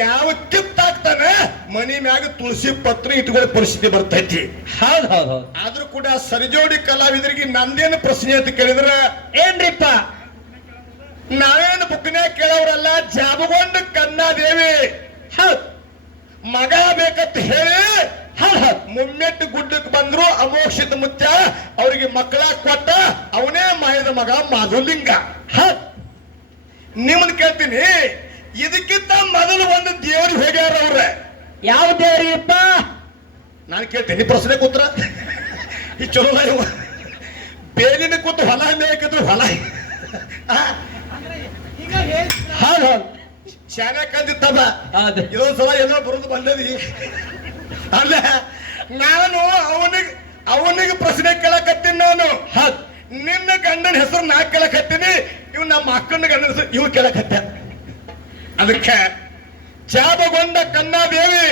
ಯಾವ ಕಿತ್ತಾಗ್ತಾನೆ ಮನಿ ಮ್ಯಾಗ ತುಳಸಿ ಪತ್ರ ಇಟ್ಕೊಳ್ಳೋ ಪರಿಸ್ಥಿತಿ ಬರ್ತೈತಿ. ಹೌದ್ ಹೌದ್ ಹೌದ್ ಆದ್ರೂ ಕೂಡ ಸರಿಜೋಡಿ ಕಲಾವಿದರಿಗೆ ನಂದೇನು ಪ್ರಶ್ನೆ ಅಂತ ಕೇಳಿದ್ರ, ಏನ್ರಿಪ್ಪ? ನಾವೇನು ಬುಕ್ನ್ಯಾಗ ಕೇಳವ್ರಲ್ಲ, ಜಾಬಗೊಂಡ ಕನ್ನಾದೇವಿ ಮಗ ಬೇಕಂತ ಹೇಳಿ ಮುಮ್ಮೆಟ್ಟು ಗುಡ್ಡಕ್ಕೆ ಬಂದ್ರು. ಅಮೋಕ್ಷದ ಮುತ್ಯ ಅವರಿಗೆ ಮಕ್ಕಳ ಕೊಟ್ಟ, ಅವನೇ ಮಾಯದ ಮಗ ಮಾಧುಲಿಂಗ. ನಿಮ್ಮನ್ನ ಕೇಳ್ತೀನಿ, ಇದಕ್ಕಿಂತ ಮೊದಲು ಒಂದು ದೇವರಿಗೆ ಹೋಗ್ಯಾರ ಅವ್ರ. ಯಾವ ದೇವ್ರಿಪ್ಪ? ನಾನು ಕೇಳ್ತೇನೆ ಪ್ರಶ್ನೆ ಕೂತ್ರ ಈ ಚಲೋ ಇವ ಬೇಲಿನ ಕೂತು ಹೊಲ ಮೇಕಿದ್ರು ಹೊಲ ಹೌದ್ ಹೌದ್ ಶಾನೆ ಕಂದಿತ್ತದ. ಹೌದು. ಇದೊಂದ್ಸಲ ಏನೋ ಬರೋದು ಬಂದದಿ ಅಲ್ಲ. ನಾನು ಅವನಿಗೆ ಪ್ರಶ್ನೆ ಕೇಳಕತ್ತೀನಿ. ನಾನು ನಿನ್ನ ಗಂಡನ ಹೆಸರು ನಾ ಕೇಳಕತ್ತೀನಿ, ಇವ್ ನಮ್ಮ ಅಕ್ಕನ ಗಂಡನ ಹೆಸರು ಇವ್ ಕೇಳಕತ್ತ. ಅದಕ್ಕೆ ಜಾಬಗೊಂಡ ಕನ್ನಾದೇವಿ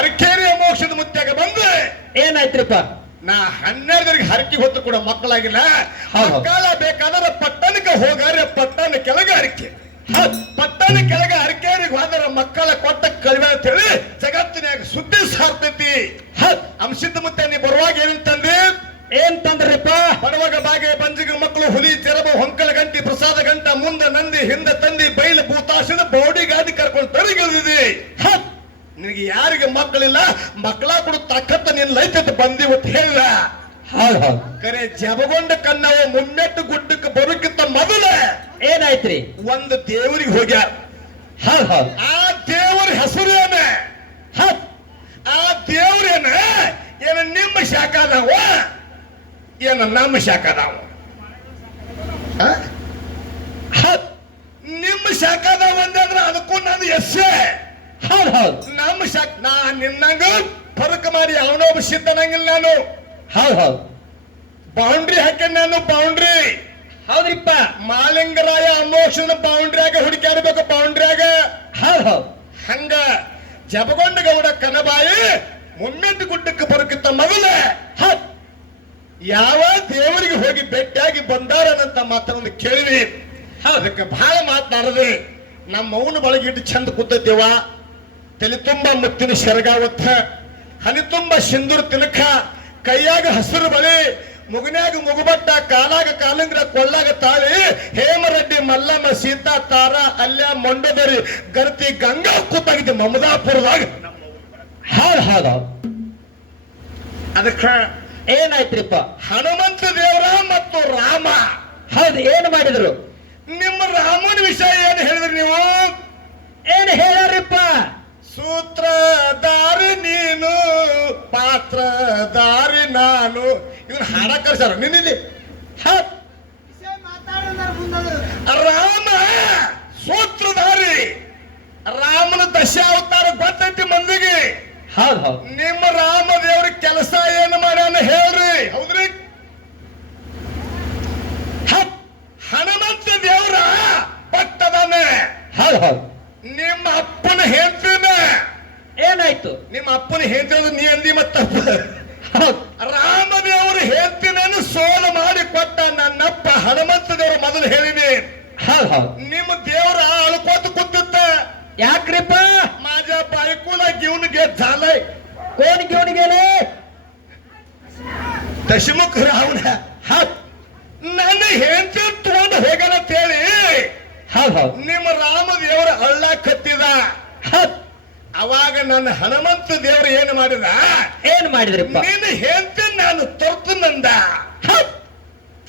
ಅರಕೇರಿ ಮೋಕ್ಷದ ಮುತ್ಯಾಗ ಬಂದು ಏನಾಯ್ತ್ರಿಪ್ಪ? ನಾ 12 ಹರಕಿ ಹೊತ್ತು ಕೂಡ ಮಕ್ಕಳಾಗಿಲ್ಲ. ಮಕ್ಕಳ ಬೇಕಾದ್ರೆ ಪಟ್ಟಣಕ್ಕೆ ಹೋಗಾರೆ ಪಟ್ಟಣ ಕೆಳಗೆ ಅರಕೆ, ಪಟ್ಟಣ ಕೆಳಗೆ ಅರಕೇರಿಗೆ ಹೋದರೆ ಮಕ್ಕಳ ಕೊಟ್ಟ ಕಳಿವೆ ಅಂತ ಹೇಳಿ ಜಗತ್ತಿನಾಗ ಸುದ್ದಿ ಸಾರ್ತೈತಿ. ಅಂಶದ ಮುತ್ತೆ ನೀ ಬರುವಾಗ ಏನಂತಂದಿ? ಏನ್ ತಂದ್ರಿಪ್ಪ? ಬರುವಾಗ ಬಾಗೆ ಬಂಜಿಗ ಮಕ್ಕಳು ಹುಲಿ ಚೆರಬ ಹೊಂಕಲ ಗಂಟಿ ಪ್ರಸಾದ ಗಂಟ ಮುಂದೆ ನಂದಿ ಹಿಂದೆ ತಂದಿ ಬೈಲು ಭೂತಾಶದ ಬೌಡಿ ಗಾಡಿ ಕರ್ಕೊಂಡು ತರಗಿಳಿದಿದಿ. ನಿನಗೆ ಯಾರಿಗೆ ಮಕ್ಕಳಿಲ್ಲ, ಮಕ್ಕಳ ಕೂಡ ತಕ್ಕತ್ತ ನಿನ್ ಲೈತ ಬಂದಿವತ್ತು ಹೇಳ. ಕರೆ ಜಬಗೊಂಡ ಕನ್ನವ ಮುಮ್ಮೆಟ್ಟು ಗುಡ್ಡಕ್ಕೆ ಬರೋಕ್ಕಿಂತ ಮೊದಲ ಏನಾಯ್ತ್ರಿ? ಒಂದು ದೇವರಿಗೆ ಹೋಗ್ಯಾರ. ಆ ದೇವರ ಹೆಸರು ಏನ? ಆ ದೇವ್ರೇನ ಏನ ನಿಮ್ಮ ಶಾಖ ಅದಾವ, ಏನ ನಮ್ಮ ಶಾಖ ಅದಾವ? ನಿಮ್ಮ ಶಾಖ ಅದಾವ ಅಂದ್ರ ಅದಕ್ಕೂ ನಾನು ಎಸ್ಸೆ. ನಮ್ಮ ಶಾಖ ನಾ ನಿನ್ನಂಗ ಫರಕ್ ಮಾಡಿ ಅವನೊಬ್ಬ ಸಿದ್ಧನಂಗಿಲ್ಲ. ನಾನು ಬೌಂಡ್ರಿ ಹಾಕೇನ್, ನಾನು ಬೌಂಡ್ರಿ. ಹೌದ್ರಿಪ್ಪ. ಮಾಲಿಂಗರಾಯ ಅಮೋಕ್ಷನ ಬೌಂಡ್ರಿಯಾಗ ಹುಡುಕ್ಯಾಡ್ಬೇಕು, ಬೌಂಡ್ರಿಯಾಗ. ಹಂಗ ಜಬಗೊಂಡ ಗೌಡ ಕನಬಾಯಿ ಮುಮ್ಮೆಟ್ಟು ಗುಡ್ಡಕ್ಕೆ ಬರಕ ಮೊದಲ ಹೌದ್ ಯಾವ ದೇವರಿಗೆ ಹೋಗಿ ಭೇಟಿಯಾಗಿ ಬಂದಾರನಂತ ಮಾತನ್ನು ಕೇಳಿವಿ. ಅದಕ್ಕೆ ಬಹಳ ಮಾತನಾಡದೆ ನಮ್ಮ ಮೌನ ಬಳಗಿಟ್ಟು ಚಂದ ಕೂತೇವ. ತಲೆ ತುಂಬ ಮುತ್ತಿನ ಶರಗಾವತ್ತ, ಹನಿ ತುಂಬ ಸಿಂಧೂರ್ ತಿಲಕ, ಕೈಯಾಗ ಹಸಿರು ಬಳಿ, ಮುಗನ್ಯಾಗ ಮುಗುಬಟ್ಟ, ಕಾಲಾಗ ಕಾಲಂಗ್ರ, ಕೊಳ್ಳಾಗ ತಾಳಿ, ಹೇಮರೆಡ್ಡಿ, ಮಲ್ಲಮ್ಮ, ಸೀತಾ, ತಾರ, ಅಲ್ಯ, ಮೊಂಡದರಿ, ಗರ್ತಿ, ಗಂಗಾ ಕೂತಾಗಿದ್ದೆ ಮಮದಾಪುರದಾಗ. ಹೌದ್ ಹೌದ್ ಹೌದ್ ಅದಕ್ಕ ಏನಾಯ್ತ್ರಿಪ್ಪ? ಹನುಮಂತ ದೇವರ ಮತ್ತು ರಾಮ. ಹೌದ್ ಏನ್ ಮಾಡಿದ್ರು? ನಿಮ್ಮ ರಾಮನ ವಿಷಯ ಏನು ಹೇಳಿದ್ರಿ ನೀವು? ಏನ್ ಹೇಳಾರಿಪ್ಪ? ಸೂತ್ರಧಾರಿ ನೀನು, ಪಾತ್ರಧಾರಿ ನಾನು. ಇದನ್ನ ಹಾಡ ಕಳ್ಸಾರ ನಿನ್ನಿಲ್ಲಿ. ಹೌದ್ ರಾಮ ಸೂತ್ರಧಾರಿ. ರಾಮನ ದಶಾವತಾರ ಗೊತ್ತೈತಿ ಮಂದಿಗೆ. ಹೌದ್ ಹೌದ್ ನಿಮ್ಮ ರಾಮ ದೇವ್ರ ಕೆಲಸ ಏನು ಮಾಡ್ಯಾನ ಹೇಳ್ರಿ? ಹೌದ್ರಿ? ಹೌದ್ ಹನುಮಂತ ದೇವ್ರ ಪಟ್ಟದಾನೆ. ಹೌದ್ ಹೌದ್ ನಿಮ್ಮ ಅಪ್ಪನ ಹೇಳ್ತೀನ. ಏನಾಯ್ತು? ನಿಮ್ಮ ಅಪ್ಪನ ಹೇಳ್ತಿರೋದು ನೀ ಅಂದಿ ಮತ್ತ. ಹೌದ್ ರಾಮದೇವರು ಹೇಳ್ತೀನನ್ನು ಸೋಲು ಮಾಡಿ ಕೊಟ್ಟ ನನ್ನಪ್ಪ ಹನುಮಂತ ದೇವ್ರ ಮೊದಲು ಹೇಳಿನಿ. ಹೌದ್ ಹೌದ್ ನಿಮ್ಮ ದೇವ್ರ ಅಳ್ಕೋತ ಕೂತಿತ್ತ. ಯಾಕ್ರಿಪ್ಪ? माझ्या बायकोला घेऊन घेत झालंय. कोण घेऊन गेले? दशमुख राहून ಹೌದ್ ನನ್ನ ಹೆಂಡತಿ ತಗೊಂಡು ಹೋಗಲ್ಲ ಅಂತ ಹೇಳಿ ಹೌದ್ ಹೌದ್ ನಿಮ್ಮ ರಾಮ ದೇವರ ಅಳ್ಳ ಕತ್ತಿದ. ಹೌದ್ ಅವಾಗ ನನ್ನ ಹನುಮಂತ ದೇವರು ಏನು ಮಾಡಿದ? ಏನ್ ಮಾಡಿದ್ರಿಪ್ಪ? ನಿನ್ನ ಹೆಂಡತಿ ನಾನು ತರ್ತನಂದ. ಹೌದ್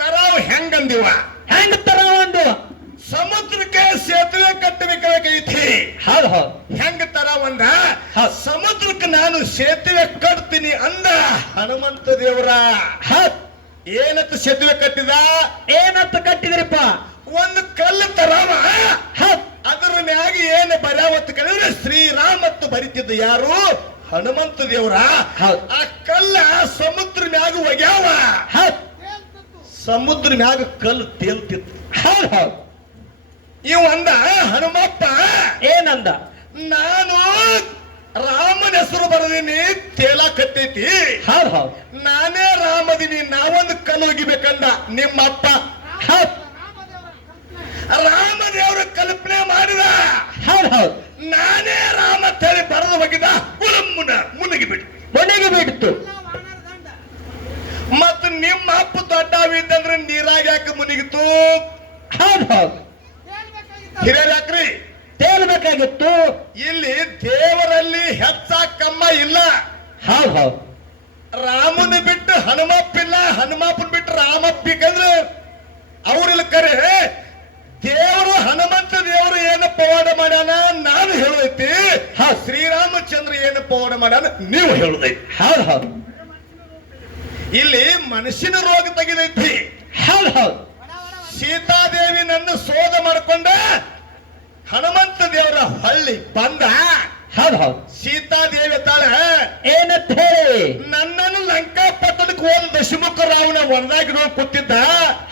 ತರಾವ್ ಹೆಂಗಂದಿವ? ಹೆಂಗ್ ತರ ಒಂದು ಸಮುದ್ರಕ್ಕೆ ಸೇತುವೆ ಕಟ್ಟಬೇಕಾಗೈತಿ. ಹೌದ್ ಹೌದ್ ಹೆಂಗ ತರ ಒಂದ? ಹೌದ್ ಸಮುದ್ರಕ್ಕೆ ನಾನು ಸೇತುವೆ ಕಟ್ತೀನಿ ಅಂದ ಹನುಮಂತ ದೇವರ. ಹೌದ್ ಏನಂತ ಸೇತುವೆ ಕಟ್ಟಿದ? ಏನಂತ ಕಟ್ಟಿದ್ರಿಪ್ಪ? ಒಂದು ಕಲ್ಲು ತರವ. ಹೌದ್ ಅದರ ಮ್ಯಾಗ ಏನು ಬರ್ಯಾವತ್ತು ಕಲಿದ್ರೆ ಶ್ರೀರಾಮ್ ಅಂತ ಬರಿತಿದ್ದ ಯಾರು? ಹನುಮಂತ ದೇವರ. ಹೌದ್ ಆ ಕಲ್ಲ ಸಮುದ್ರ ಮ್ಯಾಗ ಒಗ್ಯಾವ. ಹೌದ್ ಸಮುದ್ರ ಮ್ಯಾಗ ಕಲ್ಲು ತೇಲ್ತಿತ್ತು. ಹೌದ್ ಹೌದ್ ಇವ್ ಅಂದ ಹನುಮಪ್ಪ, ಏನಂದ? ನಾನು ರಾಮನ ಹೆಸರು ಬರದೀನಿ, ತೇಲಾಕತ್ತೈತಿ. ಹೌದ್ ಹೌದ್ ನಾನೇ ರಾಮದಿನಿ, ನಾವೊಂದು ಕಲ್ಲು ಒಗಿಬೇಕಂದ ನಿಮ್ಮಪ್ಪ. ಹೌದ್ ರಾಮದೇವ್ರ ಕಲ್ಪನೆ ಮಾಡಿದ. ಹೌದ್ ಹೌದ್ ನಾನೇ ರಾಮ ತಳಿ ಬರೆದು ಹೋಗಿದ. ಮುನ್ನಿಗೆ ಬಿಟ್ಟು ಮನೆಗೆ ಬಿಡ್ತು. ಮತ್ತ ನಿಮ್ಮ ಅಪ್ಪ ದೊಡ್ಡವಿದ್ದಂದ್ರೆ ನೀರಾಗ ಯಾಕೆ ಮುನಿಗಿತು? ಹೌದ್ ಹೌದ್ ಹಿರಿಯರ್ ಯಾಕ್ರಿ? ತೇಲ್ಬೇಕಾಗಿತ್ತು. ಇಲ್ಲಿ ದೇವರಲ್ಲಿ ಹೆಚ್ಚ ಕಮ್ಮ ಇಲ್ಲ. ಹೌದ್ ಹೌದ್ ರಾಮನ ಬಿಟ್ಟು ಹನುಮಪ್ಪಿಲ್ಲ, ಹನುಮಪ್ಪನ ಬಿಟ್ಟು ರಾಮಪ್ಪಿಕಂದ್ರೆ ಅವ್ರಿಲ್ಲ. ಕರೆ ದೇವರು ಹನುಮಂತ ದೇವರು ಏನು ಪವಾಡ ಮಾಡ್ಯಾನ ನಾನು ಹೇಳೈತಿ. ಶ್ರೀರಾಮಚಂದ್ರ ಏನು ಪವಾಡ ಮಾಡ್ಯಾನ ನೀವು ಹೇಳುದೈತಿ. ಹೌದ್ ಹೌದ್ ಇಲ್ಲಿ ಮನುಷ್ಯನ ರೋಗ ತೆಗಿದೈತಿ. ಹೌದ್ ಹೌದ್ ಸೀತಾದೇವಿ ನನ್ನ ಶೋಧ ಮಾಡ್ಕೊಂಡ ಹನುಮಂತ ದೇವರ ಹಳ್ಳಿ ಬಂದ. ಹೌದ್ ಹೌದ್ ಸೀತಾದೇವಿ ತಾಳ ಏನಂತ ಹೇಳಿ? ನನ್ನನ್ನು ಲಂಕಾ ಪಟ್ಟಣಕ್ಕೆ ಹೋದ ದಶಮುಖ ರಾವಣ ವನದಾಗ ನೋಡಿ ಕೂತಿದ್ದ.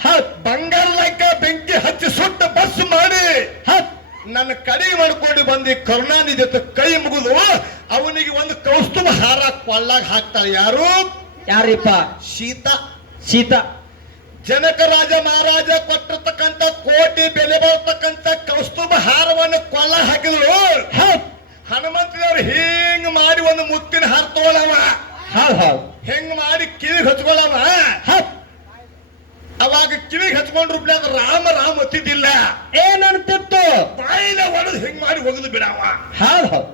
ಹೌದ್ ಬಂಗಾರ ಲಂಕಾ ಬೆಂಕಿ ಹಚ್ಚಿ ಸುಟ್ಟ ಬಸ್ ಮಾಡಿ ಹೌದ್ ನನ್ನ ಕಡಿಗೆ ಮಾಡ್ಕೊಂಡು ಬಂದಿ ಕರುಣಾನಿಧಿ ಜೊತೆ ಕೈ ಮುಗಿದು ಅವನಿಗೆ ಒಂದು ಕೌಸ್ತುಭ ಹಾರ ಕೊಳ್ಳಾಗ ಹಾಕ್ತಾಳೆ. ಯಾರು? ಯಾರಿಪ್ಪ? ಸೀತಾ. ಸೀತಾ. ಜನಕ ರಾಜ ಮಹಾರಾಜ ಕೊಟ್ಟಿರ್ತಕ್ಕಂಥ ಕೋಟಿ ಬೆಲೆ ಬರ್ತಕ್ಕಂಥ ಕೌಸ್ತುಭ ಹಾರವನ್ನು ಕೊಳ್ಳ ಹಾಕಿದ್ರು. ಹೌದ್ ಹನುಮಂತ ದೇವರು ಹಿಂಗ್ ಮಾಡಿ ಒಂದು ಮುತ್ತಿನ ಹಾರ ತಗೊಳವ. ಹೌದ್ ಹೌದ್ ಹೆಂಗ್ ಮಾಡಿ ಕಿವಿಗೆ ಹಚ್ಕೊಳವ. ಹೌದ್ ಅವಾಗ ಕಿವಿಗೆ ಹಚ್ಕೊಂಡ್ರು ಅದು ರಾಮ ರಾಮ ಒತ್ತಿದ್ದಿಲ್ಲ. ಏನಂತಿತ್ತು? ಬಾಯಿನ ಒಡೆದು ಹಿಂಗ್ ಮಾಡಿ ಒಗೆದು ಬಿಡವ. ಹೌದ್ ಹೌದ್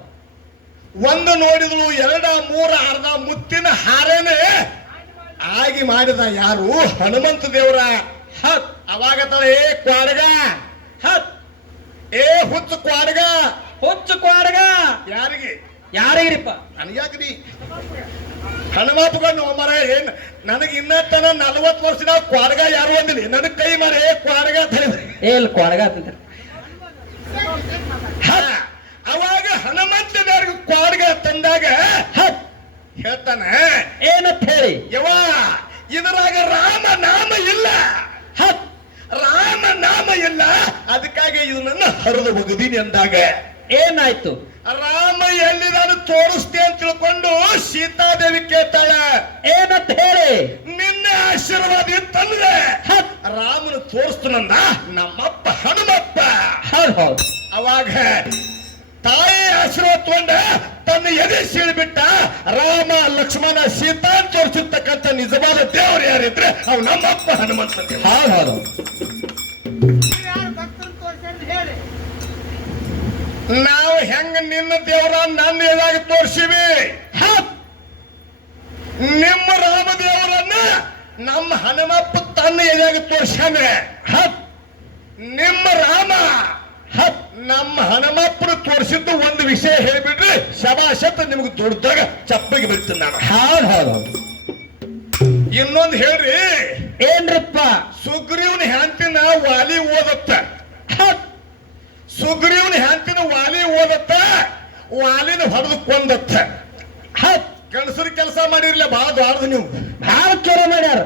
ಒಂದು ನೋಡಿದ್ರು, ಎರಡ, ಮೂರ, ಅರ್ಧ ಮುತ್ತಿನ ಹಾರೇನೆ ಆಗಿ ಮಾಡಿದ ಯಾರು? ಹನುಮಂತ ದೇವರ. ಹೌದ್ ಅವಾಗ ಏ ಕ್ವಾಡಗ, ಹೌದ್ ಏ ಹುಚ್ಚು ಕ್ವಾಡಗ. ಹುಚ್ಚು ಕ್ವಾಡಗ ಯಾರಿಗೆ? ಯಾರಿಗ್ರಿಪ್ಪ? ನನಗ್ಯಾಕ್ರಿ? ಹನುಮಪ್ಪಗಣ್ಣು ಮರ ಏನ್ ನನಗೆ ಇನ್ನತನ 40 ವರ್ಷ ನಾವು ಕ್ವಾಡಗ ಯಾರು ಅಂದಿನಿ. ನನಗ್ ಕೈ ಮರೆ ಕ್ವಾಡಗ ಏಲ್ ಕ್ವಾಡಗ ಅಂತಿದ್ರು. ಅವಾಗ ಹನುಮಂತ ದೇವರಿಗೆ ಕ್ವಾಡಗ ತಂದಾಗ ಹೇಳ್ತಾನ ಏನಂತ ಹೇಳಿ? ಯವ ಇದರಾಗ ರಾಮ ನಾಮ ಇಲ್ಲ. ರಾಮ ನಾಮ ಇಲ್ಲ, ಅದಕ್ಕಾಗಿ ಇದನ್ನ ಹರಿದು ಹೋಗದೀನಿ ಅಂದಾಗ ಏನಾಯ್ತು? ರಾಮ ಎಲ್ಲಿದಾನು ತೋರಿಸ್ತೆ ಅಂತ ತಿಳ್ಕೊಂಡು ಸೀತಾದೇವಿ ಕೇಳ್ತಾಳ. ಏನಂತ ಹೇಳಿ? ನಿನ್ನೆ ಆಶೀರ್ವಾದ ಇತ್ತಂದ್ರೆ ರಾಮನ ತೋರಿಸ್ತನಂದ ನಮ್ಮಪ್ಪ ಹನುಮಪ್ಪ. ಹೌದು ಹೌದು. ಅವಾಗ ತಾಯಿ ಆಶೀರ್ವಾದ ತಗೊಂಡ ತನ್ನ ಎದೆ ಸೀಳ್ಬಿಟ್ಟ. ರಾಮ ಲಕ್ಷ್ಮಣ ಸೀತಾ ತೋರಿಸಿರ್ತಕ್ಕಂಥ ನಿಜವಾದ ದೇವರು ಯಾರಿದ್ರೆ ಅವ್ ನಮ್ಮಪ್ಪ ಹನುಮಂತ ದೇವ. ಹೌದು ಹೌದು. ನಾವು ಹೆಂಗ ನಿನ್ನ ದೇವರ ನನ್ನ ಎದಾಗ ತೋರ್ಸಿವಿ, ನಿಮ್ಮ ರಾಮ ದೇವರನ್ನ ನಮ್ಮ ಹನುಮಪ್ಪ ತನ್ನ ಎದಾಗ ತೋರ್ಸ್ಯಾನೆ. ನಿಮ್ಮ ರಾಮ ನಮ್ಮ ಹನುಮಪ್ಪನ ತೋರಿಸಿದ್ದು ಒಂದು ವಿಷಯ ಹೇಳ್ಬಿಡ್ರಿ, ಶಬಾಷತ್ ನಿಮ್ಗೆ ದೊಡ್ಡದಾಗ ಚಪ್ಪಗೆ ಬೀಳ್ತೀನಿ ನಾನು. ಹೌದು ಹೌದು ಹೌದು. ಇನ್ನೊಂದು ಹೇಳ್ರಿ. ಏನ್ರಿಪ್ಪ? ಸುಗ್ರೀವನ ಹೆಂಡತಿನ ವಾಲಿ ಓದತ್ತ. ಸುಗ್ರೀವನ ಹೆಂಡತಿನ ವಾಲಿ ಓದತ್ತ, ವಾಲಿನ ಹೊಡೆದು ಕೊಂದತ್ತ. ಗಣಸರು ಕೆಲಸ ಮಾಡಿರ್ಲಿಲ್ಲ, ಬಹಳ ದೊಡ್ಡದು ನೀವು, ಭಾಳ ಚೋರ ಮಾಡ್ಯಾರ.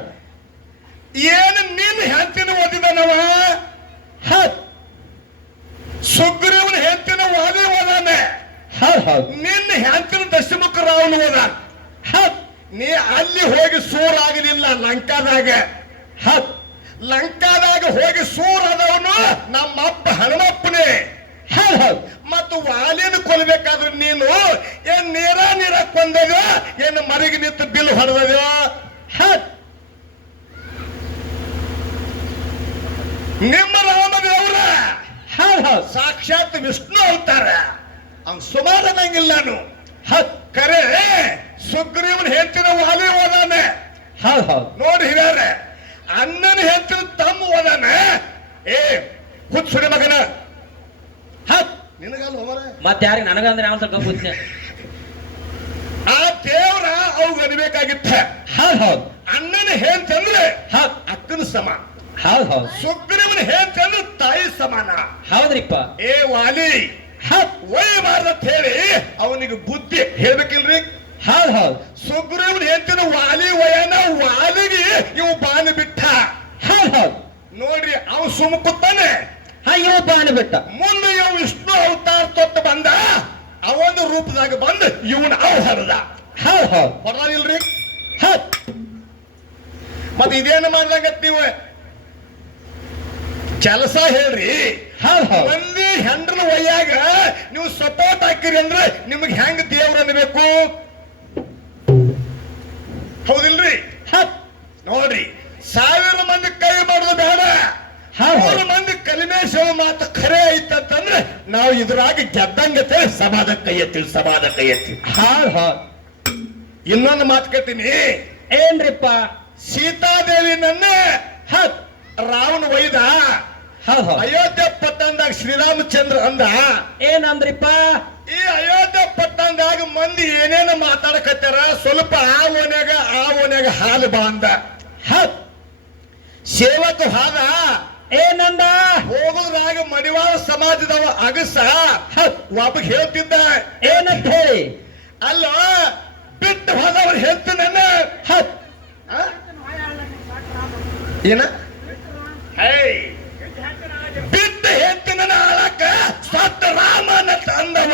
ಏನು ನಿನ್ನ ಹೆಂಡತಿನ ಓದಿದನವ? ಸುಗ್ರೀವನ ಹೆಂಡತಿನ ವಾಲಿ ಓದಾನೆ. ಹೌದು ಹೌದು. ನಿನ್ನ ಹೆಂಡತಿನ ದಶಮುಖ ರಾವಣ ಓದಾನ. ನೀ ಅಲ್ಲಿ ಹೋಗಿ ಸೂರ್ ಆಗಲಿಲ್ಲ ಲಂಕಾದಾಗ. ಲಂಕಾದಾಗ ಹೋಗಿ ಸೂರ್ ಆದವನು ನಮ್ಮ ಅಪ್ಪ ಹನುಮಪ್ಪನೇ. ಮತ್ತು ವಾಲಿನ ಕೊಲ್ಬೇಕಾದ್ರೆ ನೀನು ಏನ್ ನೀರ ಕೊಂದದ, ಏನು ಮರಿಗೆ ನಿಂತು ಬಿಲ್ ಹೊಡೆದ? ನಿಮ್ಮ ರಾಮದೇವ್ರ ಸಾಕ್ಷಾತ್ ವಿಷ್ಣು ಅವತಾರ, ಅವ್ನು ಸುಮಾರು ಅನ್ನಂಗಿಲ್ಲ. ನಾನು ಕರೆ ಸುಗ್ರೀವನ್ ಹೇಳ್ತಿನ ವಾಲಿ ಓದಾನೆ. ನೋಡಿ ಹಿರಿಯಾರೆ, ಅಣ್ಣನ ಹೇಳ್ತಿನ ತಮ್ಮ ಓದಾನೆ. ಏ ಹುಚ್ಚುಡಿ ಮಗನ, ನಿನಗಲ್ಲ ಹೋಮರ ಮತ್ತೆ ಯಾರಿಗೆ ನನಗಂದ್ರೆ ಯಾವ ಸ್ವಲ್ಪ ಗೊತ್ತ. ಆ ದೇವ್ರ ಅವ್ ಅನ್ಬೇಕಾಗಿತ್ತ. ಅಣ್ಣನ ಹೇಳ್ತಂದ್ರೆ ಅಕ್ಕನ ಸಮಾನ. ಸುಗ್ರೀವನ್ ಹೇಳ್ತಂದ್ರೆ ತಾಯಿ ಸಮಾನ. ಹೌದ್ರಿಪ್ಪ. ಏ ವಾಲಿ ಒಯ್ಯಬಾರ್ದಂತ ಹೇಳಿ ಅವನಿಗೆ ಬುದ್ಧಿ ಹೇಳ್ಬೇಕಿಲ್ರಿ. ಸುಗ್ರೀವನ್ ಹೇಳ್ತಿನ ವಾಲಿ ವಯನ, ವಾಲಿಗೆ ಇವು ಬಾನ ಬಿಟ್ಟ. ನೋಡ್ರಿ, ಅವ್ ಸುಮ್ಮ ಕೂತಾನೆ, ಇವ ಬಾನ ಬಿಟ್ಟ. ಮುಂದೆ ಇವ್ ವಿಷ್ಣು ಅವತಾರ ತೊಟ್ಟು ಬಂದ, ಅವನ ರೂಪದಾಗ ಬಂದು ಇವನ ಅವ್ ಹರಿದ. ಹೊರದಿಲ್ರಿ. ಮತ್ತೆ ಇದೇನು ಮಾಡ್ದಂಗತ್ ನೀವು ಕೆಲಸ ಹೇಳ್ರಿ. ಮಂದಿ ಹೆಂಡ್ರನ ಒಯ್ಯಾಗ ನೀವು ಸಪೋರ್ಟ್ ಹಾಕಿರಿ ಅಂದ್ರೆ ನಿಮ್ಗೆ ಹೆಂಗ್ ದೇವ್ರ ಅನ್ಬೇಕು? ಹೌದಿಲ್ರಿ? ನೋಡ್ರಿ, 1000 ಮಂದಿ ಕೈ ಮಾಡೋದು ಬೇಡ, 3 ಮಂದಿ ಕಲಿಮೇಶ್ವರ ಮಾತು ಖರೆ ಐತಂತಂದ್ರೆ ನಾವು ಇದ್ರಾಗ ಗೆದ್ದಂಗತೆ ಸಮಾಧ ಕೈ ಎತ್ತೀವಿ, ಸಮಾಧ ಕೈ ಎತ್ತೀವಿ. ಇನ್ನೊಂದು ಮಾತು ಕೇಳ್ತೀನಿ. ಏನ್ರಿಪ್ಪ? ಸೀತಾದೇವಿ ನನ್ನ ರಾವಣ ಒಯ್ದ. ಅಯೋಧ್ಯ ಪಟ್ಟಣದಾಗ ಶ್ರೀರಾಮಚಂದ್ರ ಅಂದ. ಏನಂದ್ರಿಪ್ಪ? ಈ ಅಯೋಧ್ಯ ಪಟ್ಟಣದಾಗ ಮಂದಿ ಏನೇನು ಮಾತಾಡಕತ್ತಾರ, ಸ್ವಲ್ಪ ಆ ಓನ್ಯಾಗ ಹಾಲು ಬಾ ಅಂದ. ಸೇವಕ ಹಾದ. ಏನಂದ? ಹೋಗುದ್ರಾಗ ಮಡಿವಾಳ ಸಮಾಜದವ ಅಗಸ ಒಬ್ಬ ಹೇಳ್ತಿದ್ದ. ಏನಂತ ಹೇಳಿ? ಅಲ್ಲ, ಬಿಟ್ಟು ಹೋದವ್ರು ಹೇಳ್ತೀನಿ ಏನ ಬಿಟ್ಟು ಹೇಳ್ತೀನಿ ಆಳಕ್ಕ ಸತ್ತ ರಾಮನ ಅಂದವ.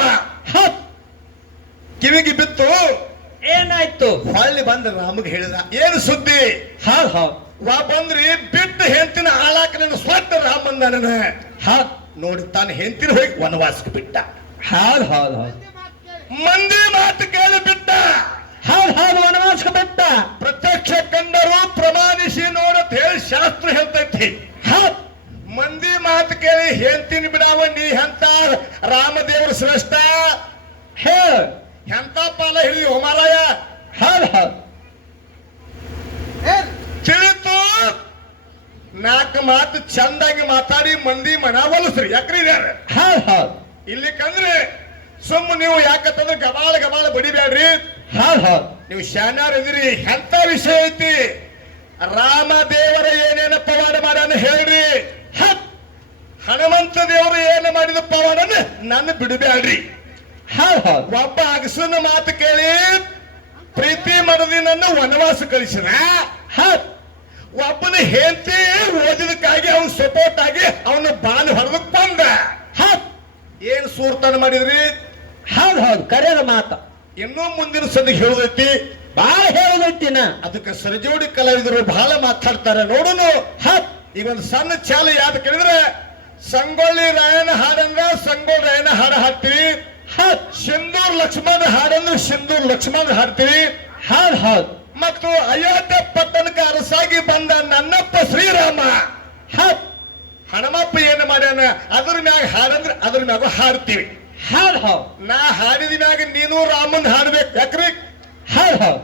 ಕಿವಿಗೆ ಬಿತ್ತು. ಏನಾಯ್ತು? ಹೊಳ್ಳಿ ಬಂದ ರಾಮಗೆ ಹೇಳಿದ, ಏನು ಸುದ್ದಿ? ಬಂದ್ರಿ ಬಿಟ್ಟು ಹೆಂತಿನ ಆಳಾಕ ನನ್ನ ಸ್ವತ್ತ ರಾಮಂದ ನೋಡಿ, ತಾನು ಹೆಂತಿನ ಹೋಗಿ ವನವಾಸಕ್ಕೆ ಬಿಟ್ಟ. ಮಂದಿ ಮಾತು ಕೇಳಿ ಬಿಟ್ಟ. ವನವಾಸಕ್ಕೆ ಬಿಟ್ಟ. ಪ್ರತ್ಯಕ್ಷ ಕಂಡರು ಪ್ರಮಾಣಿಸಿ ನೋಡತ್ ಹೇಳಿ ಶಾಸ್ತ್ರ ಹೇಳ್ತೈತಿ. ಮಂದಿ ಮಾತು ಕೇಳಿ ಹೆಂತಿನ ಬಿಡಾವ ನೀ ಎಂತ ರಾಮದೇವ್ರ ಶ್ರೇಷ್ಠ, ಎಂತ ಪಾಲ ಹಿಡಿ ಹೋಮಾರಾಯ. ತಿಳಿತು. 4 ಮಾತು ಚಂದಾಗಿ ಮಾತಾಡಿ ಮಂದಿ ಮನಾವಲ್ಸ್ರಿ. ಯಾಕ್ರಿ ಇಲ್ಲಿಕಂದ್ರೆ ಸುಮ್ಮ ನೀವು ಯಾಕಂತಂದ್ರೆ ಗಬಾಳ ಬಡಿಬ್ಯಾಡ್ರಿ. ನೀವು ಶಾನ್ಯಾರ ಇದ್ರಿ. ಎಂತ ವಿಷಯ ಐತಿ? ರಾಮ ದೇವರ ಏನೇನ ಪವಾಡ ಮಾಡ್ಯಾನ ಹೇಳ್ರಿ. ಹನುಮಂತ ದೇವರು ಏನು ಮಾಡಿದ ಪವಾಡನ ನನ್ನ ಬಿಡಬ್ಯಾಡ್ರಿ. ಒಬ್ಬ ಅಗಸನ ಮಾತು ಕೇಳಿ ಪ್ರೀತಿ ಮಾಡದಿ ನನ್ನ ವನವಾಸ ಕಳಿಸಿದ. ಒಬ್ಬನ ಹೆಂಡತಿ ಓದಿದಕ್ಕಾಗಿ ಅವನು ಸಪೋರ್ಟ್ ಆಗಿ ಅವನು ಬಾನು ಹೊಡೆದಕ್ ಬಂದ. ಏನ್ ಸೂರ್ತನ ಮಾಡಿದ್ರಿ? ಹೌದ್ ಹೌದ್ ಕರೆಯದ ಮಾತ. ಇನ್ನೂ ಮುಂದಿನ ಸಂದಿಗೆ ಹೇಳುದೈತಿ, ಬಾಳ ಹೇಳುದೈತಿನ. ಅದಕ್ಕೆ ಸರಜೋಡಿ ಕಲಾವಿದರು ಬಹಳ ಮಾತಾಡ್ತಾರೆ ನೋಡುನು. ಹತ್ ಈಗ ಒಂದು ಸಣ್ಣ ಚಾಲ ಯಾವ್ದು ಕೇಳಿದ್ರೆ, ಸಂಗೊಳ್ಳಿ ರಾಯನ ಹಾಡಂದ್ರ ಸಂಗೊಳ್ಳಿ ರಾಯನ ಹಾಡ ಹಾಡ್ತೀವಿ, ಹತ್ ಸಿಂಧೂರ್ ಲಕ್ಷ್ಮಣ ಹಾಡಂದ್ರೆ ಸಿಂಧೂರ್ ಲಕ್ಷ್ಮಣ ಹಾಡ್ತೀವಿ. ಹೌದ್ ಹೌದ್ ಮತ್ತು ಅಯೋಧ್ಯೆ ಪಟ್ಟಣಕ್ಕೆ ಅರಸಾಗಿ ಬಂದ ನನ್ನಪ್ಪ ಶ್ರೀರಾಮ, ಹತ್ ಹನುಮಪ್ಪ ಏನ್ ಮಾಡ್ಯಾನ ಅದ್ರ ಮ್ಯಾಗ ಹಾಡಂದ್ರೆ ಅದ್ರ ಮ್ಯಾಗ ಹಾಡ್ತೀವಿ. ಹೌದ್ ಹೌದ್ ನಾ ಹಾಡಿದ ಮ್ಯಾಗ ನೀನು ರಾಮನ್ ಹಾಡ್ಬೇಕು. ಯಾಕ್ರಿ? ಹೌದ್ ಹೌದ್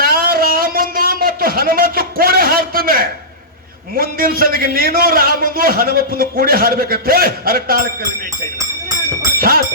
ನಾ ರಾಮಂದು ಮತ್ತು ಹನುಮಂತು ಕೂಡಿ ಹಾಡ್ತಾನೆ. ಮುಂದಿನ ಸಲಿಗೆ ನೀನು ರಾಮಂದು ಹನುಮಪ್ಪಂದು ಕೂಡಿ ಹಾಡ್ಬೇಕಂತ ಹೇಳಿ ಅರಟಾಳ ಕಲಿಮೆ ಹತ್